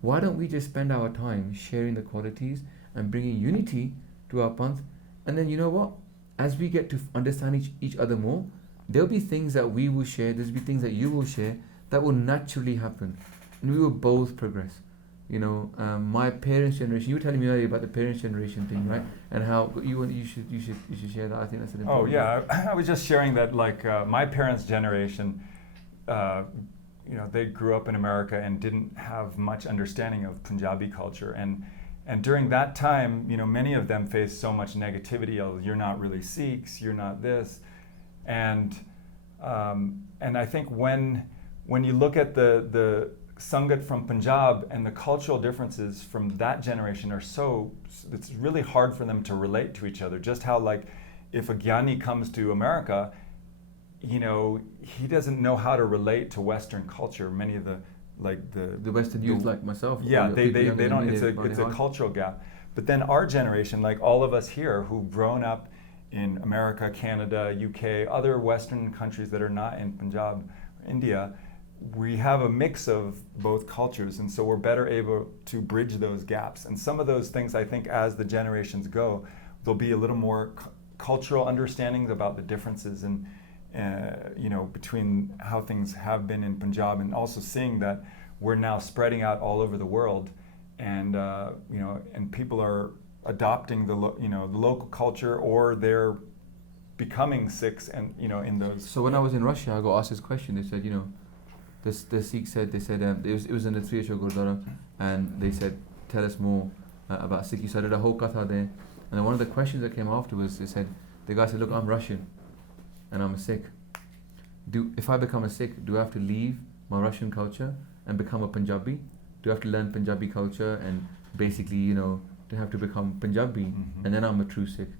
why don't we just spend our time sharing the qualities and bringing unity to our Panth? And then you know what? As we get to understand each other more, there'll be things that we will share, there'll be things that you will share that will naturally happen. And we will both progress. You know, my parents' generation, you were telling me earlier about the parents' generation thing, right? And how you should share that. I think that's an important. Oh yeah, I was just sharing that, like my parents' generation, you know, they grew up in America and didn't have much understanding of Punjabi culture, and during that time, you know, many of them faced so much negativity. Oh, you're not really Sikhs, you're not this, and I think when you look at the Sangat from Punjab and the cultural differences from that generation are so, it's really hard for them to relate to each other. Just how, like, if a Gyani comes to America, you know, he doesn't know how to relate to Western culture. Many of the Western youth like myself. yeah, or they people younger than don't. me, It's they find it a hard. cultural gap. But then our generation, like all of us here who've grown up in America, Canada, UK, other Western countries that are not in Punjab, India, we have a mix of both cultures, and so we're better able to bridge those gaps. And some of those things, I think, as the generations go, there'll be a little more cultural understandings about the differences and you know, between how things have been in Punjab, and also seeing that we're now spreading out all over the world, and you know, and people are adopting the you know, the local culture, or they're becoming Sikhs, and you know, in those. So when I was in Russia, I got asked this question. They said, you know, the Sikhs said, it was in the 3 Gurdwara, and they said, tell us more about Sikh. So I did a whole katha there, and then one of the questions that came afterwards, they said, the guy said, look, I'm Russian, and I'm a Sikh. If I become a Sikh, do I have to leave my Russian culture and become a Punjabi? Do I have to learn Punjabi culture and basically, you know, to have to become Punjabi, and then I'm a true Sikh?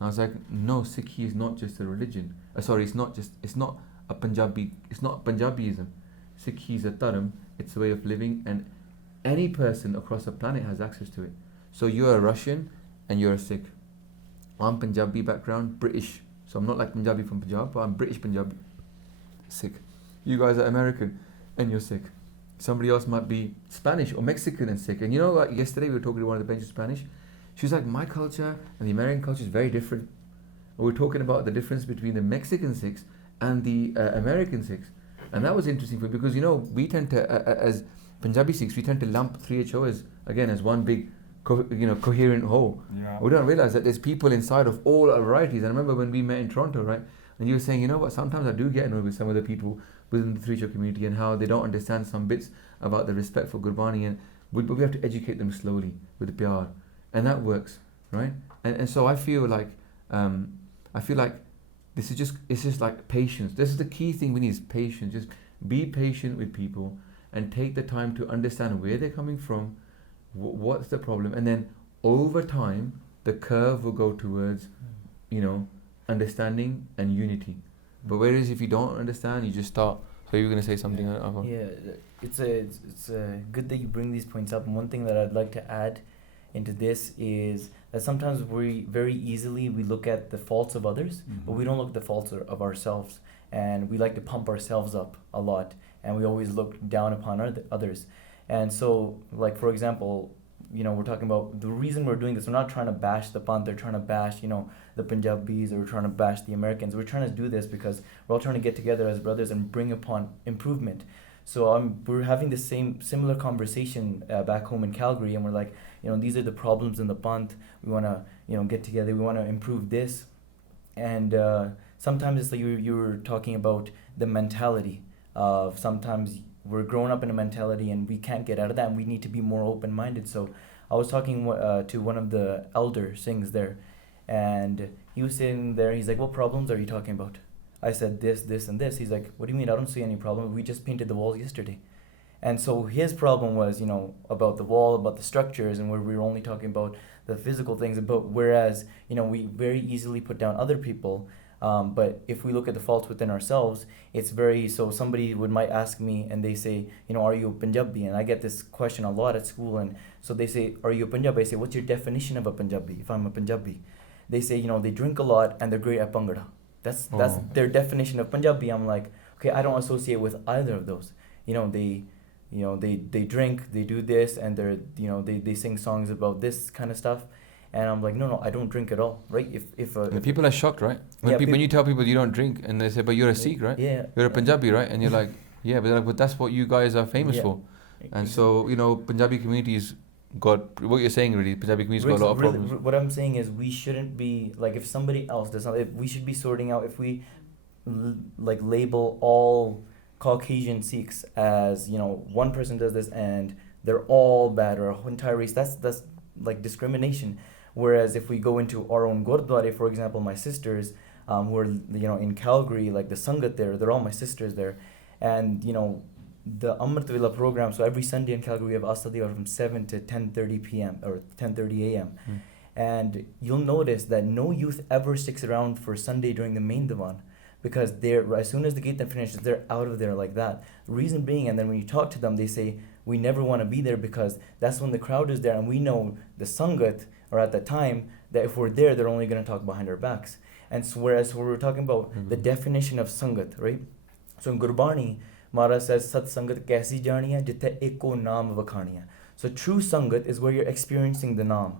I was like, no, Sikhi is not just a religion. It's not a Punjabi, it's not Punjabiism. Sikhi is a dharam, it's a way of living, and any person across the planet has access to it. So you're a Russian and you're a Sikh. I'm Punjabi background, British. So I'm not like Punjabi from Punjab, but I'm British Punjabi, Sikh. You guys are American and you're Sikh. Somebody else might be Spanish or Mexican and Sikh. And you know what, yesterday we were talking to one of the benches Spanish. She was like, my culture and the American culture is very different. And we're talking about the difference between the Mexican Sikhs and the American Sikhs. And that was interesting for me because, you know, we tend to, as Punjabi Sikhs, we tend to lump 3HO as one big coherent whole. Yeah. We don't realize that there's people inside of all our varieties. And I remember when we met in Toronto, right? And you were saying, you know what, sometimes I do get annoyed with some of the people within the 3HO community and how they don't understand some bits about the respect for Gurbani, and but we have to educate them slowly with the pyar. And that works, right? And so I feel like it's just like patience. This is the key thing we need, is patience. Just be patient with people and take the time to understand where they're coming from, what's the problem, and then over time the curve will go towards, you know, understanding and unity. But whereas if you don't understand, you just start. So you're going to say something? Yeah, it's a good that you bring these points up. And one thing that I'd like to add into this is that sometimes we look at the faults of others, but we don't look at the faults of ourselves, and we like to pump ourselves up a lot, and we always look down upon others. And so, like, for example, you know, we're talking about the reason we're doing this. We're not trying to bash the Panth, they're trying to bash, you know, the Punjabis, or we're trying to bash the Americans. We're trying to do this because we're all trying to get together as brothers and bring upon improvement. So we're having the similar conversation back home in Calgary, and we're like, you know, these are the problems in the Panth. We want to, you know, get together. We want to improve this. And sometimes it's like you were talking about the mentality of sometimes we're growing up in a mentality and we can't get out of that, and we need to be more open-minded. So I was talking to one of the elder Singhs there, and he was sitting there. He's like, what problems are you talking about? I said this, this, and this. He's like, what do you mean? I don't see any problem. We just painted the walls yesterday. And so his problem was, you know, about the wall, about the structures, and where we were only talking about the physical things. But whereas, you know, we very easily put down other people. But if we look at the faults within ourselves, it's so somebody might ask me and they say, you know, are you a Punjabi? And I get this question a lot at school. And so they say, are you a Punjabi? I say, what's your definition of a Punjabi? If I'm a Punjabi, they say, you know, they drink a lot and they're great at Bhangra. That's their definition of Punjabi. I'm like, okay, I don't associate with either of those. They drink, they do this, and they sing songs about this kind of stuff. And I'm like, no, I don't drink at all, right? If people are shocked, right? When you tell people you don't drink, and they say, but you're a Sikh, right? Yeah. You're a Punjabi, right? And you're like, yeah, but they're like, but that's what you guys are famous for. And so, you know, Punjabi communities got, what you're saying really, Punjabi communities got a lot of problems. What I'm saying is we shouldn't be, like, if somebody else does something, we should be sorting out, if we label all Caucasian Sikhs as, you know, one person does this and they're all bad, or a entire race, that's like discrimination. Whereas if we go into our own Gurdwara, for example, my sisters who are, you know, in Calgary, like the Sangat there, they're all my sisters there. And, you know, the Amrit Vela program, so every Sunday in Calgary we have Asadiwa from 7 to 10:30 p.m. or 10:30 a.m. And you'll notice that no youth ever sticks around for Sunday during the main divan, because as soon as the gate then finishes, they're out of there like that. Reason being, and then when you talk to them, they say, we never want to be there because that's when the crowd is there, and we know the Sangat, or at that time, that if we're there, they're only going to talk behind our backs. And so whereas we're talking about the definition of Sangat, right? So in Gurbani, Maharaj says, Sat Sangat kaisi janiya jithe eko naam vakhaniya. So true Sangat is where you're experiencing the naam.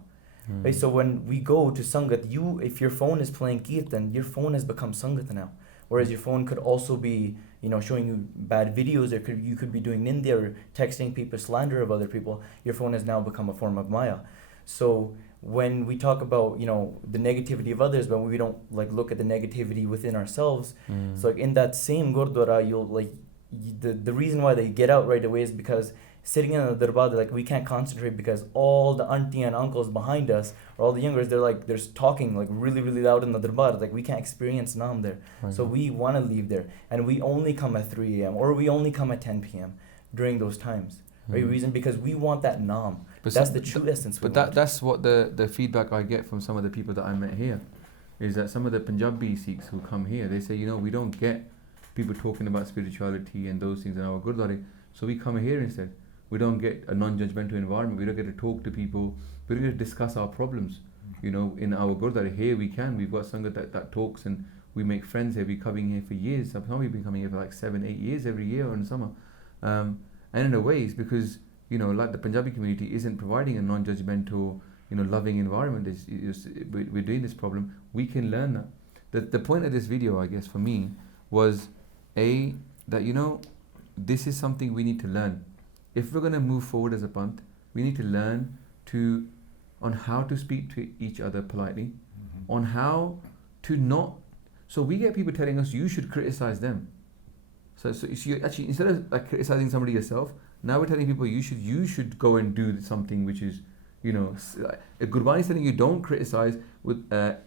Right? So when we go to Sangat, if your phone is playing Kirtan, your phone has become Sangat now. Whereas your phone could also be, showing you bad videos, or you could be doing Nindya or texting people, slander of other people. Your phone has now become a form of Maya. So when we talk about, the negativity of others, but we don't look at the negativity within ourselves. So in that same Gurdwara, the reason why they get out right away is because sitting in the darbar, we can't concentrate because all the auntie and uncles behind us, or all the youngers, they're talking really, really loud in the darbar. We can't experience Naam there. Right. So we want to leave there. And we only come at 3 a.m. or we only come at 10 p.m. during those times. Right? Reason because we want that Naam. But that's the true essence. But that's what the feedback I get from some of the people that I met here, is that some of the Punjabi Sikhs who come here, they say, we don't get people talking about spirituality and those things in our Gurdwara, so we come here instead. We don't get a non-judgmental environment. We don't get to talk to people. We don't get to discuss our problems. In our Gurdwara here we can. We've got Sangat that talks, and we make friends here. We're coming here for years. Some we've been coming here for 7-8 years every year or in summer. And in a way it's because, the Punjabi community isn't providing a non-judgmental, loving environment. We're doing this problem. We can learn that. The point of this video, I guess, for me, was that, this is something we need to learn. If we're going to move forward as a Panth, we need to learn on how to speak to each other politely, on how to not. So we get people telling us you should criticize them. So you actually, instead of criticizing somebody yourself, now we're telling people you should go and do something which is, Gurbani is telling you don't criticize,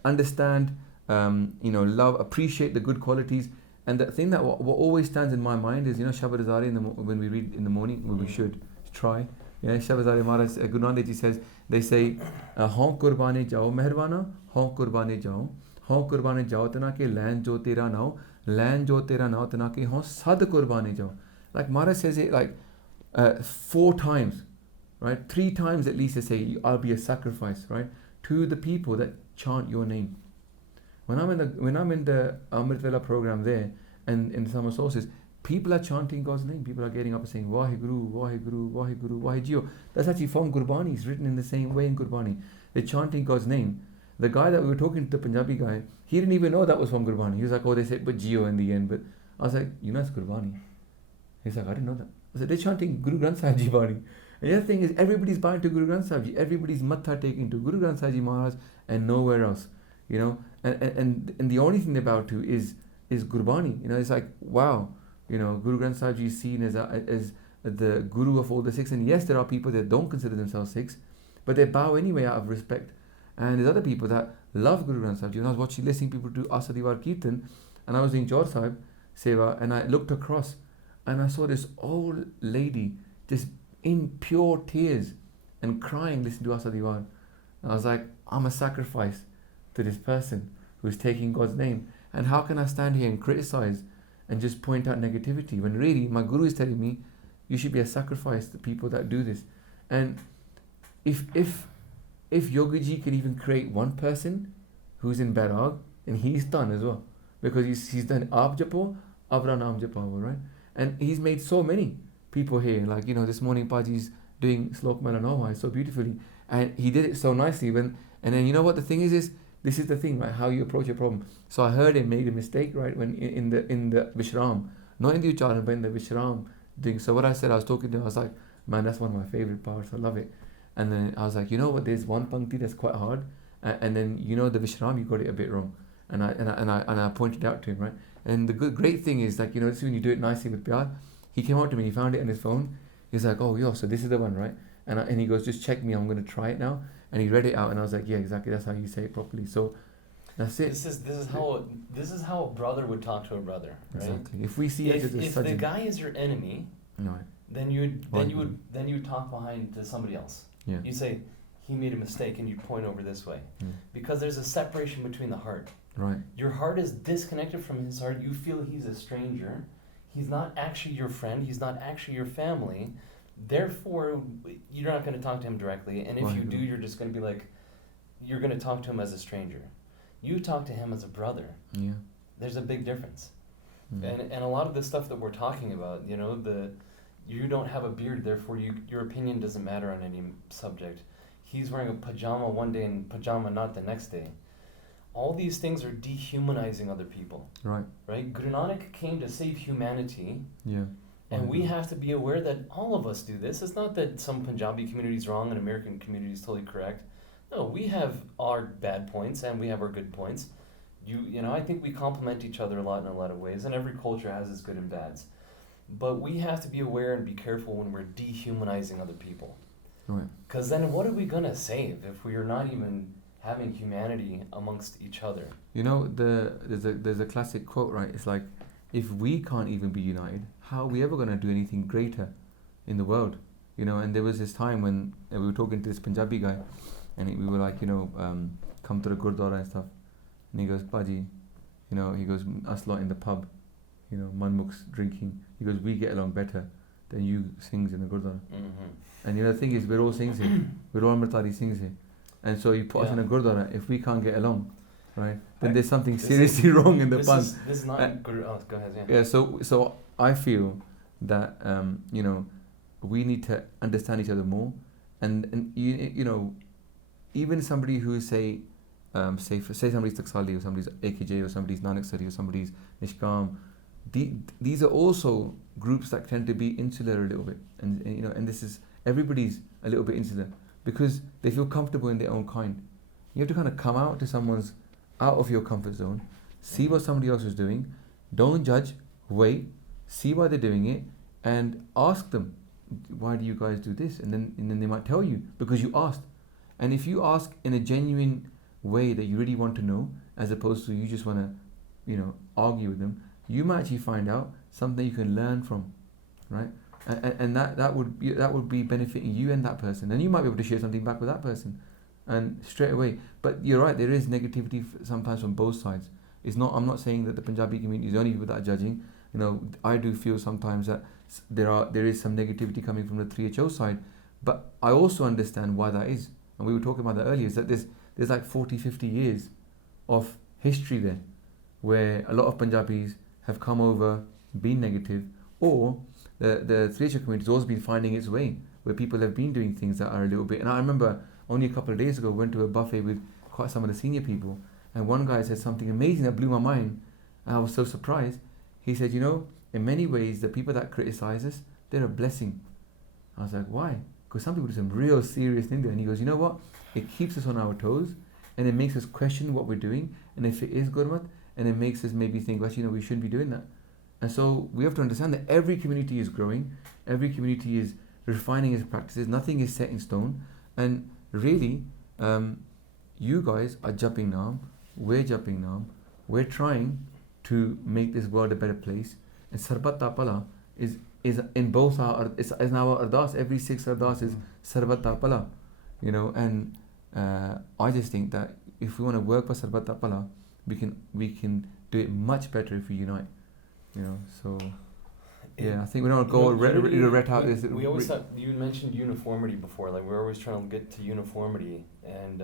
understand, love, appreciate the good qualities. And the thing that what always stands in my mind is, Shabad Azari when we read in the morning, we should try. Shabad Azari Maharaj, Guru Nanak Dev Ji says, they say, Haun Qurbani jao mehrwana, haun Qurbani jao, haun Qurbani jao tana ke lan jo tera nao tana ke haun sad Qurbani jao. Maharaj says it 4 times, right? 3 times at least they say, I'll be a sacrifice, right? To the people that chant your name. When I'm in the Amrit Vela program there, and in the summer solstice, people are chanting God's name. People are getting up and saying Waheguru, Waheguru, Waheguru, Wahejio. That's actually from Gurbani. It's written in the same way in Gurbani. They're chanting God's name. The guy that we were talking to, the Punjabi guy, he didn't even know that was from Gurbani. He was like, they said but Jio in the end. But I was like, it's Gurbani. He's like, I didn't know that. I said, they're chanting Guru Granth Sahib Ji Bani. And the other thing is, everybody's bowing to Guru Granth Sahib Ji. Everybody's matha taking to Guru Granth Sahib Ji Maharaj and nowhere else. And the only thing they're about to is Gurbani. It's like, wow, Guru Granth Sahib Ji is seen as the guru of all the Sikhs. And yes, there are people that don't consider themselves Sikhs, but they bow anyway out of respect. And there's other people that love Guru Granth Sahib Ji. When I was listening to people do Asadiwar Kirtan, and I was doing Jaur Sahib Seva, and I looked across, and I saw this old lady just in pure tears and crying listening to Asadiwar. And I was like, I'm a sacrifice to this person who's taking God's name. And how can I stand here and criticize and just point out negativity when really my guru is telling me you should be a sacrifice to people that do this. And if Yogiji can even create one person who's in Bairag, and he's done as well, because he's done Aap Japo, Abra Naam Japo, right? And he's made so many people here, this morning Paji's doing Slok Melanoma so beautifully, and he did it so nicely. And then what the thing is this is the thing, right? How you approach a problem. So I heard him made a mistake, right? When in the Vishram, not in the Ucharan, but in the Vishram thing. So what I said, I was talking to him, I was like, man, that's one of my favorite parts. I love it. And then I was like, what? There's one Pankti that's quite hard, and then the Vishram, you got it a bit wrong. And I pointed out to him, right? And the great thing is when you do it nicely with Pyar, he came out to me, he found it on his phone. He's like, so this is the one, right? And he goes, just check me, I'm going to try it now. And he read it out, and I was like, yeah, exactly, that's how you say it properly. So that's it. This is how a brother would talk to a brother, right? Exactly. If we see if the guy is your enemy, Right. then you Why would talk behind to somebody else. Yeah. You say he made a mistake, and you point over this way, because there's a separation between the heart. Right. Your heart is disconnected from his heart. You feel he's a stranger. He's not actually your friend. He's not actually your family. Therefore, you're not going to talk to him directly. And if you do, you're just going to be like, you're going to talk to him as a stranger. You talk to him as a brother. Yeah. There's a big difference. Mm. And a lot of the stuff that we're talking about, you don't have a beard, therefore your opinion doesn't matter on any subject. He's wearing a pajama one day and pajama not the next day. All these things are dehumanizing other people. Right. Right? Guru Nanak came to save humanity. Yeah. And we have to be aware that all of us do this. It's not that some Punjabi community is wrong and American community is totally correct. No, we have our bad points and we have our good points. I think we complement each other a lot in a lot of ways, and every culture has its good and bads. But we have to be aware and be careful when we're dehumanizing other people. Right. Because then what are we going to save if we are not even having humanity amongst each other? There's a classic quote, right? It's like, if we can't even be united, how are we ever going to do anything greater in the world? And there was this time when we were talking to this Punjabi guy, and we were like, come to the Gurdwara and stuff. And he goes, Baji, he goes, us lot in the pub, manmukhs drinking. He goes, we get along better than you sings in the Gurdwara. Mm-hmm. And the thing is, we're all sings here. We're all Amritari sings here. And so you put us in a Gurdwara, if we can't get along, right, then there's something seriously wrong in the band. This is not good. Oh, go ahead, Yeah, so I feel that, we need to understand each other more. And even somebody who say somebody's Taksali or somebody's AKJ or somebody's Nanaksari or somebody's Nishkam, these are also groups that tend to be insular a little bit, and this is, everybody's a little bit insular because they feel comfortable in their own kind. You have to kind of come out of your comfort zone, see what somebody else is doing, don't judge, wait, see why they're doing it, and ask them, why do you guys do this? And then they might tell you because you asked. And if you ask in a genuine way that you really want to know, as opposed to you just want to, argue with them, you might actually find out something you can learn from, right? And that would be benefiting you and that person, and you might be able to share something back with that person, and straight away. But you're right, there is negativity sometimes from both sides. I'm not saying that the Punjabi community is the only people that are judging. I do feel sometimes that there is some negativity coming from the 3HO side, but I also understand why that is. And we were talking about that earlier, is that there's like 40-50 years of history there where a lot of Punjabis have come over, been negative, or the 3HO community has always been finding its way, where people have been doing things that are a little bit. And I remember only a couple of days ago, went to a buffet with quite some of the senior people, and one guy said something amazing that blew my mind, and I was so surprised. He said, in many ways, the people that criticize us, they're a blessing. I was like, why? Because some people do some real serious things there. And he goes, you know what? It keeps us on our toes, and it makes us question what we're doing, and if it is Gurmat, and it makes us maybe think, well, we shouldn't be doing that. And so we have to understand that every community is growing, every community is refining its practices, nothing is set in stone, and really, you guys are jumping now, we're jumping now, we're trying to make this world a better place, and Sarbat Tapala is in both our, is now our ardas, every 6 ardas is Sarbat Tapala, and I just think that if we want to work for Sarbat Tapala, we can do it much better if we unite, so yeah, I think we don't go red out this. We always thought, you mentioned uniformity before, like we're always trying to get to uniformity, and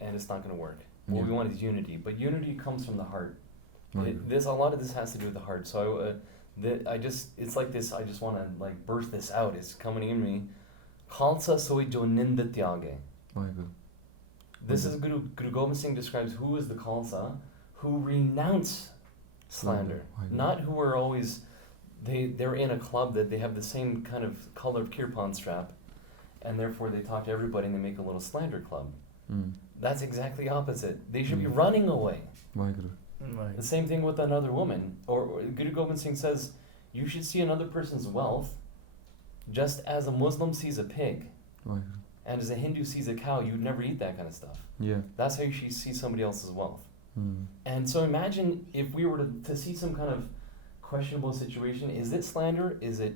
it's not going to work. What we want is unity, but unity comes from the heart. Right. A lot of this has to do with the heart. So it's like this. I just want to burst this out. It's coming in me. Khalsa soi jo ninda tyage. This is Guru Gobind Singh describes who is the Khalsa, who renounce slander, not who are always. They're in a club that they have the same kind of color of kirpan strap, and therefore they talk to everybody and they make a little slander club. That's exactly opposite. They should be running away. Right. The same thing with another woman. Or Guru Gobind Singh says, you should see another person's wealth just as a Muslim sees a pig. Right. And as a Hindu sees a cow, you'd never eat that kind of stuff. Yeah. That's how you should see somebody else's wealth. And so imagine if we were to see some kind of questionable situation. Is it slander? Is it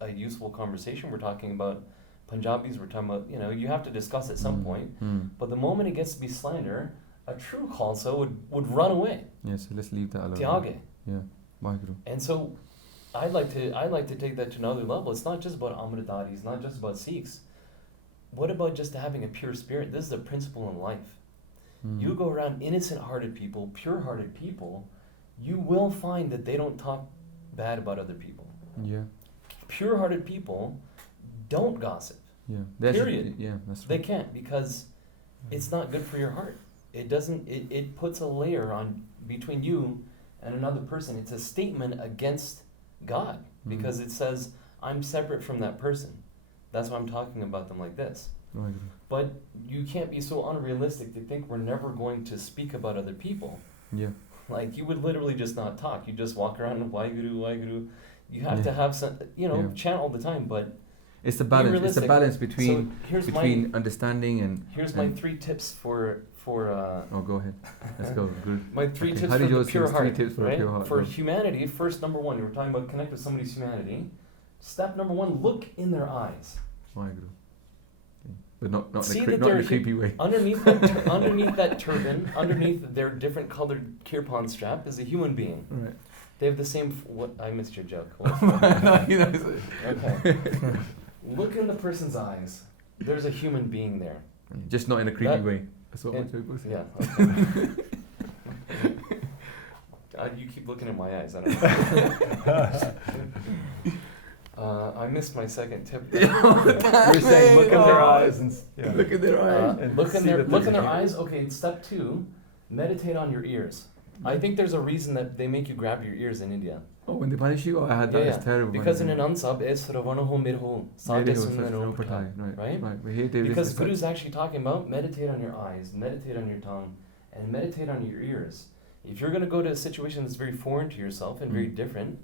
a useful conversation. We're talking about Punjabis. We're talking about, you know, you have to discuss at some point. But the moment it gets to be slander, a true Khalsa would run away. Yeah, so let's leave that alone. Tyage. Yeah, Waheguru. And so I'd like to take that to another level. It's not just about Amritdhari, it's not just about Sikhs. What about just having a pure spirit? This is a principle in life. You go around innocent-hearted people, pure-hearted people, you will find that they don't talk bad about other people. Yeah. Pure-hearted people don't gossip. Yeah. Period. Yeah, that's right. They can't, because it's not good for your heart. It doesn't. It puts a layer on between you and another person. It's a statement against God, because it says, I'm separate from that person. That's why I'm talking about them like this. Waheguru. But you can't be so unrealistic to think we're never going to speak about other people. Yeah. Like, you would literally just not talk. You just walk around and Waheguru, Waheguru. You have Yeah. to have some, you know, Yeah. chant all the time, but It's the balance. It's the realistic. balance between so here's between understanding and. here's my and 3 tips for Oh, go ahead. Let's go. Good. my 3 Okay, tips how for did the yours pure give us 3 heart, tips for a right? pure heart? For Go. humanity, first, number 1, we're talking about connect with somebody's humanity. Step number 1, look in their eyes. Waheguru. Okay. But not See in that a they're creepy way. Underneath that turban, underneath their different colored kirpan strap is a human being. Right. They have the same. What I missed your joke. No, you know, Okay. Look in the person's eyes. There's a human being there. just not in a creepy That- way. That's what my it- joke was. Yeah. Okay. You keep looking in my eyes. I don't know. I missed my second tip. You're saying look in their eyes and Yeah. Look in their eyes. and Look in see their that look in there's their a- eyes. Okay. Step 2, meditate on your ears. I think there's a reason that they make you grab your ears in India. Oh, when they punish you, I had that. It's terrible. Because in an ansab is Ravanaho Mirho, Sade Sunmano Patai. Right. Right? We hear David. Because Guru is actually talking about meditate on your eyes, meditate on your tongue, and meditate on your ears. If you're going to go to a situation that's very foreign to yourself and very different,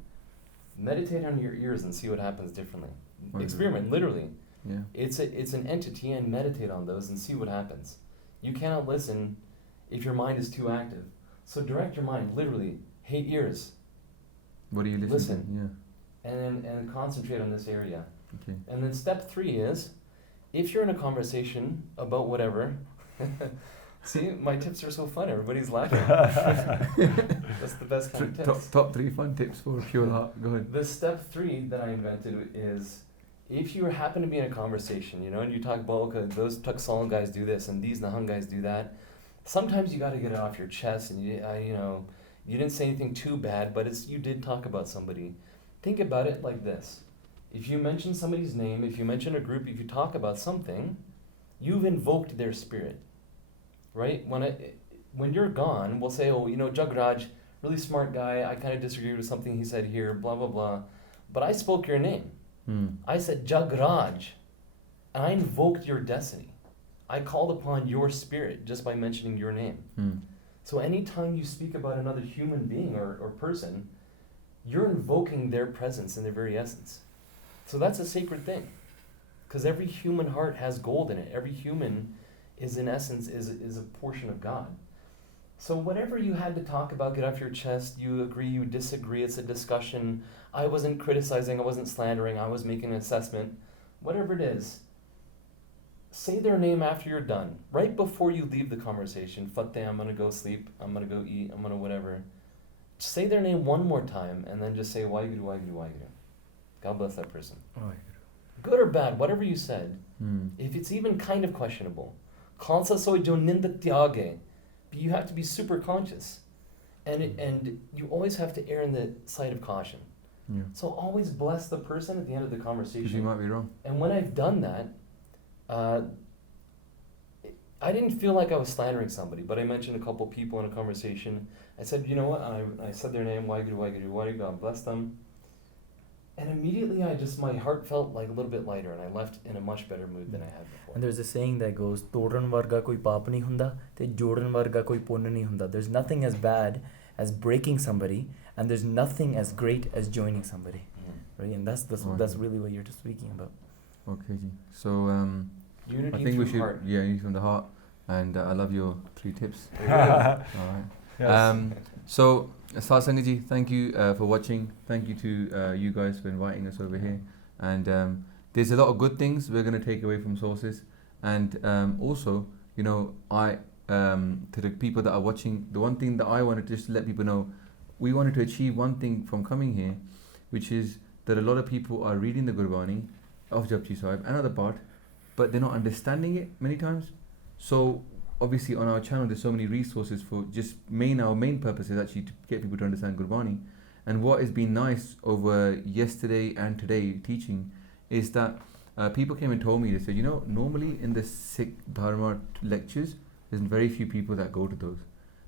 meditate on your ears and see what happens differently. Experiment, literally. Yeah. It's an entity, and meditate on those and see what happens. You cannot listen if your mind is too active. So direct your mind, literally. Hey, ears. What are you listening Listen. to? Yeah. And concentrate on this area. Okay. And then step 3 is, if you're in a conversation about whatever, see, my tips are so fun, everybody's laughing. That's the best kind of tips. Top 3 fun tips for pure heart. Go ahead. The step 3 that I invented is, if you happen to be in a conversation, you know, and you talk about, okay, those Tuksal guys do this and these Nahang guys do that, sometimes you got to get it off your chest, and you didn't say anything too bad, but you did talk about somebody. Think about it like this. If you mention somebody's name, if you mention a group, if you talk about something, you've invoked their spirit, right? When you're gone, we'll say, oh, you know, Jagraj, really smart guy, I kind of disagree with something he said here, blah, blah, blah. But I spoke your name. I said Jagraj, and I invoked your destiny. I called upon your spirit just by mentioning your name. So anytime you speak about another human being or person, you're invoking their presence in their very essence. So that's a sacred thing. Because every human heart has gold in it. Every human is, in essence, is a portion of God. So whatever you had to talk about, get off your chest, you agree, you disagree, it's a discussion. I wasn't criticizing, I wasn't slandering, I was making an assessment. Whatever it is, say their name after you're done. Right before you leave the conversation, Fateh, I'm going to go sleep, I'm going to go eat, I'm going to whatever. Say their name one more time and then just say, Waheguru, Waheguru, Waheguru. God bless that person. Good or bad, whatever you said, if it's even kind of questionable, Khansa soy jo ninda tyage, but you have to be super conscious. And you always have to err in the side of caution. Yeah. So always bless the person at the end of the Because conversation. you might be wrong. And when I've done that, I didn't feel like I was slandering somebody, but I mentioned a couple people in a conversation. I said, you know what? I said their name, Waheguru, Waheguru, Waheguru, God bless them. And immediately my heart felt like a little bit lighter, and I left in a much better mood than I had before. And there's a saying that goes, Todan varga koi paap nahi hunda, te jodan varga koi punna nahi hunda. There's nothing as bad as breaking somebody, and there's nothing as great as joining somebody. Right? And that's really what you're just speaking about. Okay, Ji. So Unity I think we through should, heart. unity from the heart. And I love your 3 tips. Really? All right. Yes. So, Sasangaji, thank you for watching. Thank you to you guys for inviting us over here. And there's a lot of good things we're going to take away from sources. And also, you know, to the people that are watching, the one thing that I wanted to just let people know, we wanted to achieve one thing from coming here, which is that a lot of people are reading the Gurbani of Japji Sahib, another part, but they're not understanding it many times. So obviously on our channel there's so many resources for just our main purpose is actually to get people to understand Gurbani. And what has been nice over yesterday and today teaching is that people came and told me, they said, you know, normally in the Sikh Dharma lectures there's very few people that go to those.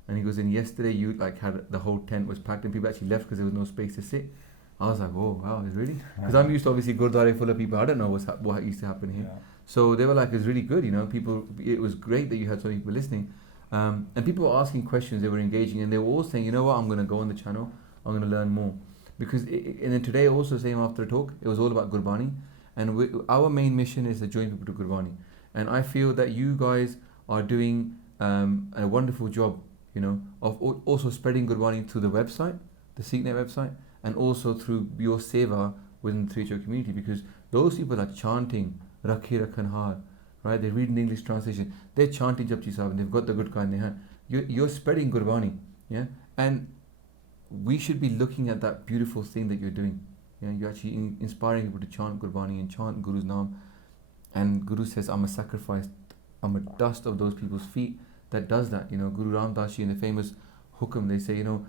And he goes, and yesterday you like had the whole tent was packed and people actually left because there was no space to sit. I was like, oh wow, is really? Because I'm used to obviously Gurdwara full of people. I don't know what used to happen here. Yeah. So they were like, it's really good, you know. People, it was great that you had so many people listening, and people were asking questions. They were engaging, and they were all saying, you know what, I'm going to go on the channel. I'm going to learn more. Because and then today also same after the talk, it was all about Gurbani, and our main mission is to join people to Gurbani. And I feel that you guys are doing a wonderful job, you know, of also spreading Gurbani through the website, the SikhNet website, and also through your seva within the spiritual community, because those people are chanting Rakhi Rakhanhar, right? They're reading the English translation, they're chanting Japji Sahib, and they've got the good in their hand. You're spreading Gurbani, yeah? And we should be looking at that beautiful thing that you're doing. You know, you're actually inspiring people to chant Gurbani and chant Guru's Naam. And Guru says, I'm a sacrifice, I'm a dust of those people's feet that does that. You know, Guru Ram Das Ji in the famous Hukum, they say, you know,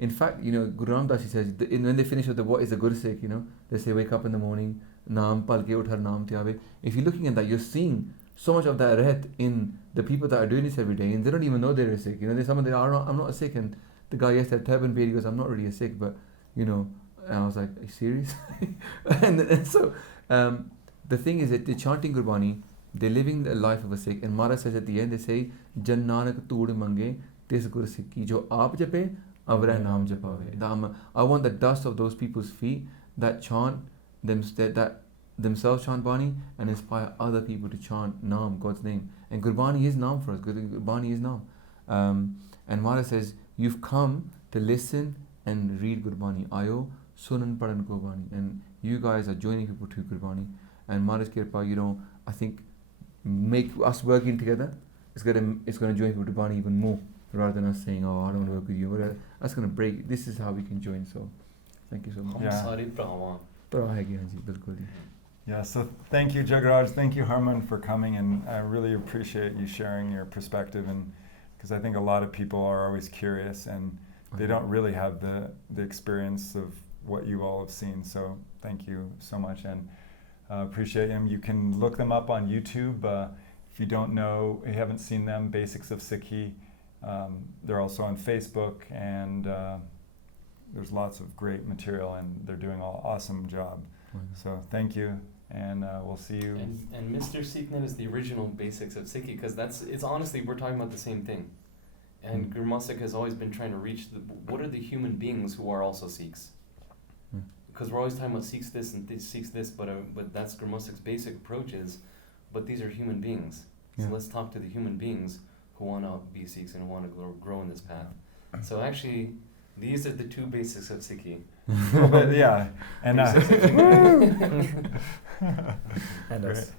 in fact, you know, Guru Ram Das Ji says, when they finish with the what is a Gursikh, you know, they say, wake up in the morning, Naam palke uthar naam tyave. If you're looking at that, you're seeing so much of that rehat in the people that are doing this every day, and they don't even know they're a Sikh. You know, there's someone that I'm not a Sikh, and the guy yesterday turban beard, he goes, I'm not really a Sikh, but you know, and I was like, are you serious? and so the thing is that they're chanting Gurbani, they're living the life of a Sikh, and Mara says at the end, they say, Jan Nanak Tood Mange Tis Gur Sikhi Jo Aap Jape Avrah Naam Japave. I want the dust of those people's feet that chant that themselves chant Bani and inspire other people to chant Naam, God's name. And Gurbani is Naam for us. Gurbani is Naam. And Mara says, you've come to listen and read Gurbani. Ayo Sunan Paran Gurbani. And you guys are joining people to Gurbani. And Mara's Kirpa, you know, I think make us working together. It's gonna join people to Gurbani even more, rather than us saying, oh, I don't want to work with you. That's gonna break. This is how we can join. So, thank you so much. Yeah, so thank you, Jagraj. Thank you, Harman, for coming, and I really appreciate you sharing your perspective, and because I think a lot of people are always curious and they don't really have the experience of what you all have seen. So thank you so much, and appreciate them. You can look them up on YouTube. If you don't know, you haven't seen them, Basics of Sikhi. They're also on Facebook, and there's lots of great material, and they're doing an awesome job. So thank you, and we'll see you. And Mr. SikhNet is the original Basics of Siki, because it's honestly, we're talking about the same thing. And Gurmasik has always been trying to reach what are the human beings who are also Sikhs? Because we're always talking about Sikhs this and Sikhs this, but that's Gurmasik's basic approach is, but these are human beings. So let's talk to the human beings who want to be Sikhs and want to grow in this path. So actually, these are the two basics of Sikhi. Yeah, and And us.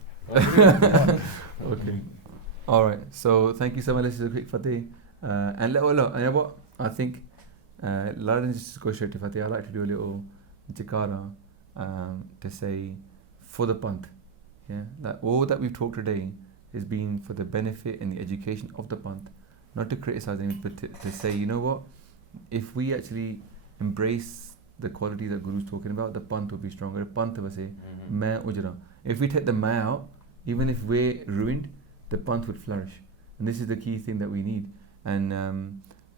Okay. All right. So thank you so much. This is a quick Fateh. And what I think, rather than just go straight to Fateh, I'd like to do a little Jakara to say for the Panth. Yeah, that all that we've talked today is being for the benefit and the education of the Panth, not to criticize anyone, but to say, you know what, if we actually embrace the quality that Guru's talking about, the Panth will be stronger. Panth will say, Main ujra. If we take the Main out, even if we're ruined, the Panth would flourish. And this is the key thing that we need. And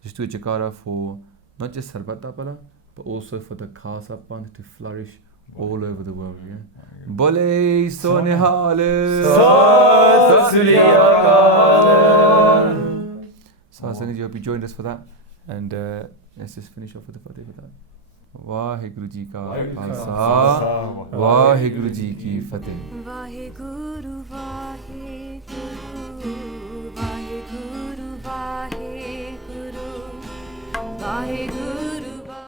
just do a Jakara for not just Sarbata Pala, but also for the Khasa Panth to flourish all over the world. Yeah. Bole Sonihal Sat Sri Akal. So I hope you joined us for that. And let's just finish off with the Fateh with that. Vaheguru Ji Ka Khalsa, Vaheguru Ji Ki Fateh. Vaheguru, Vaheguru, Vaheguru, Vaheguru, Vaheguru.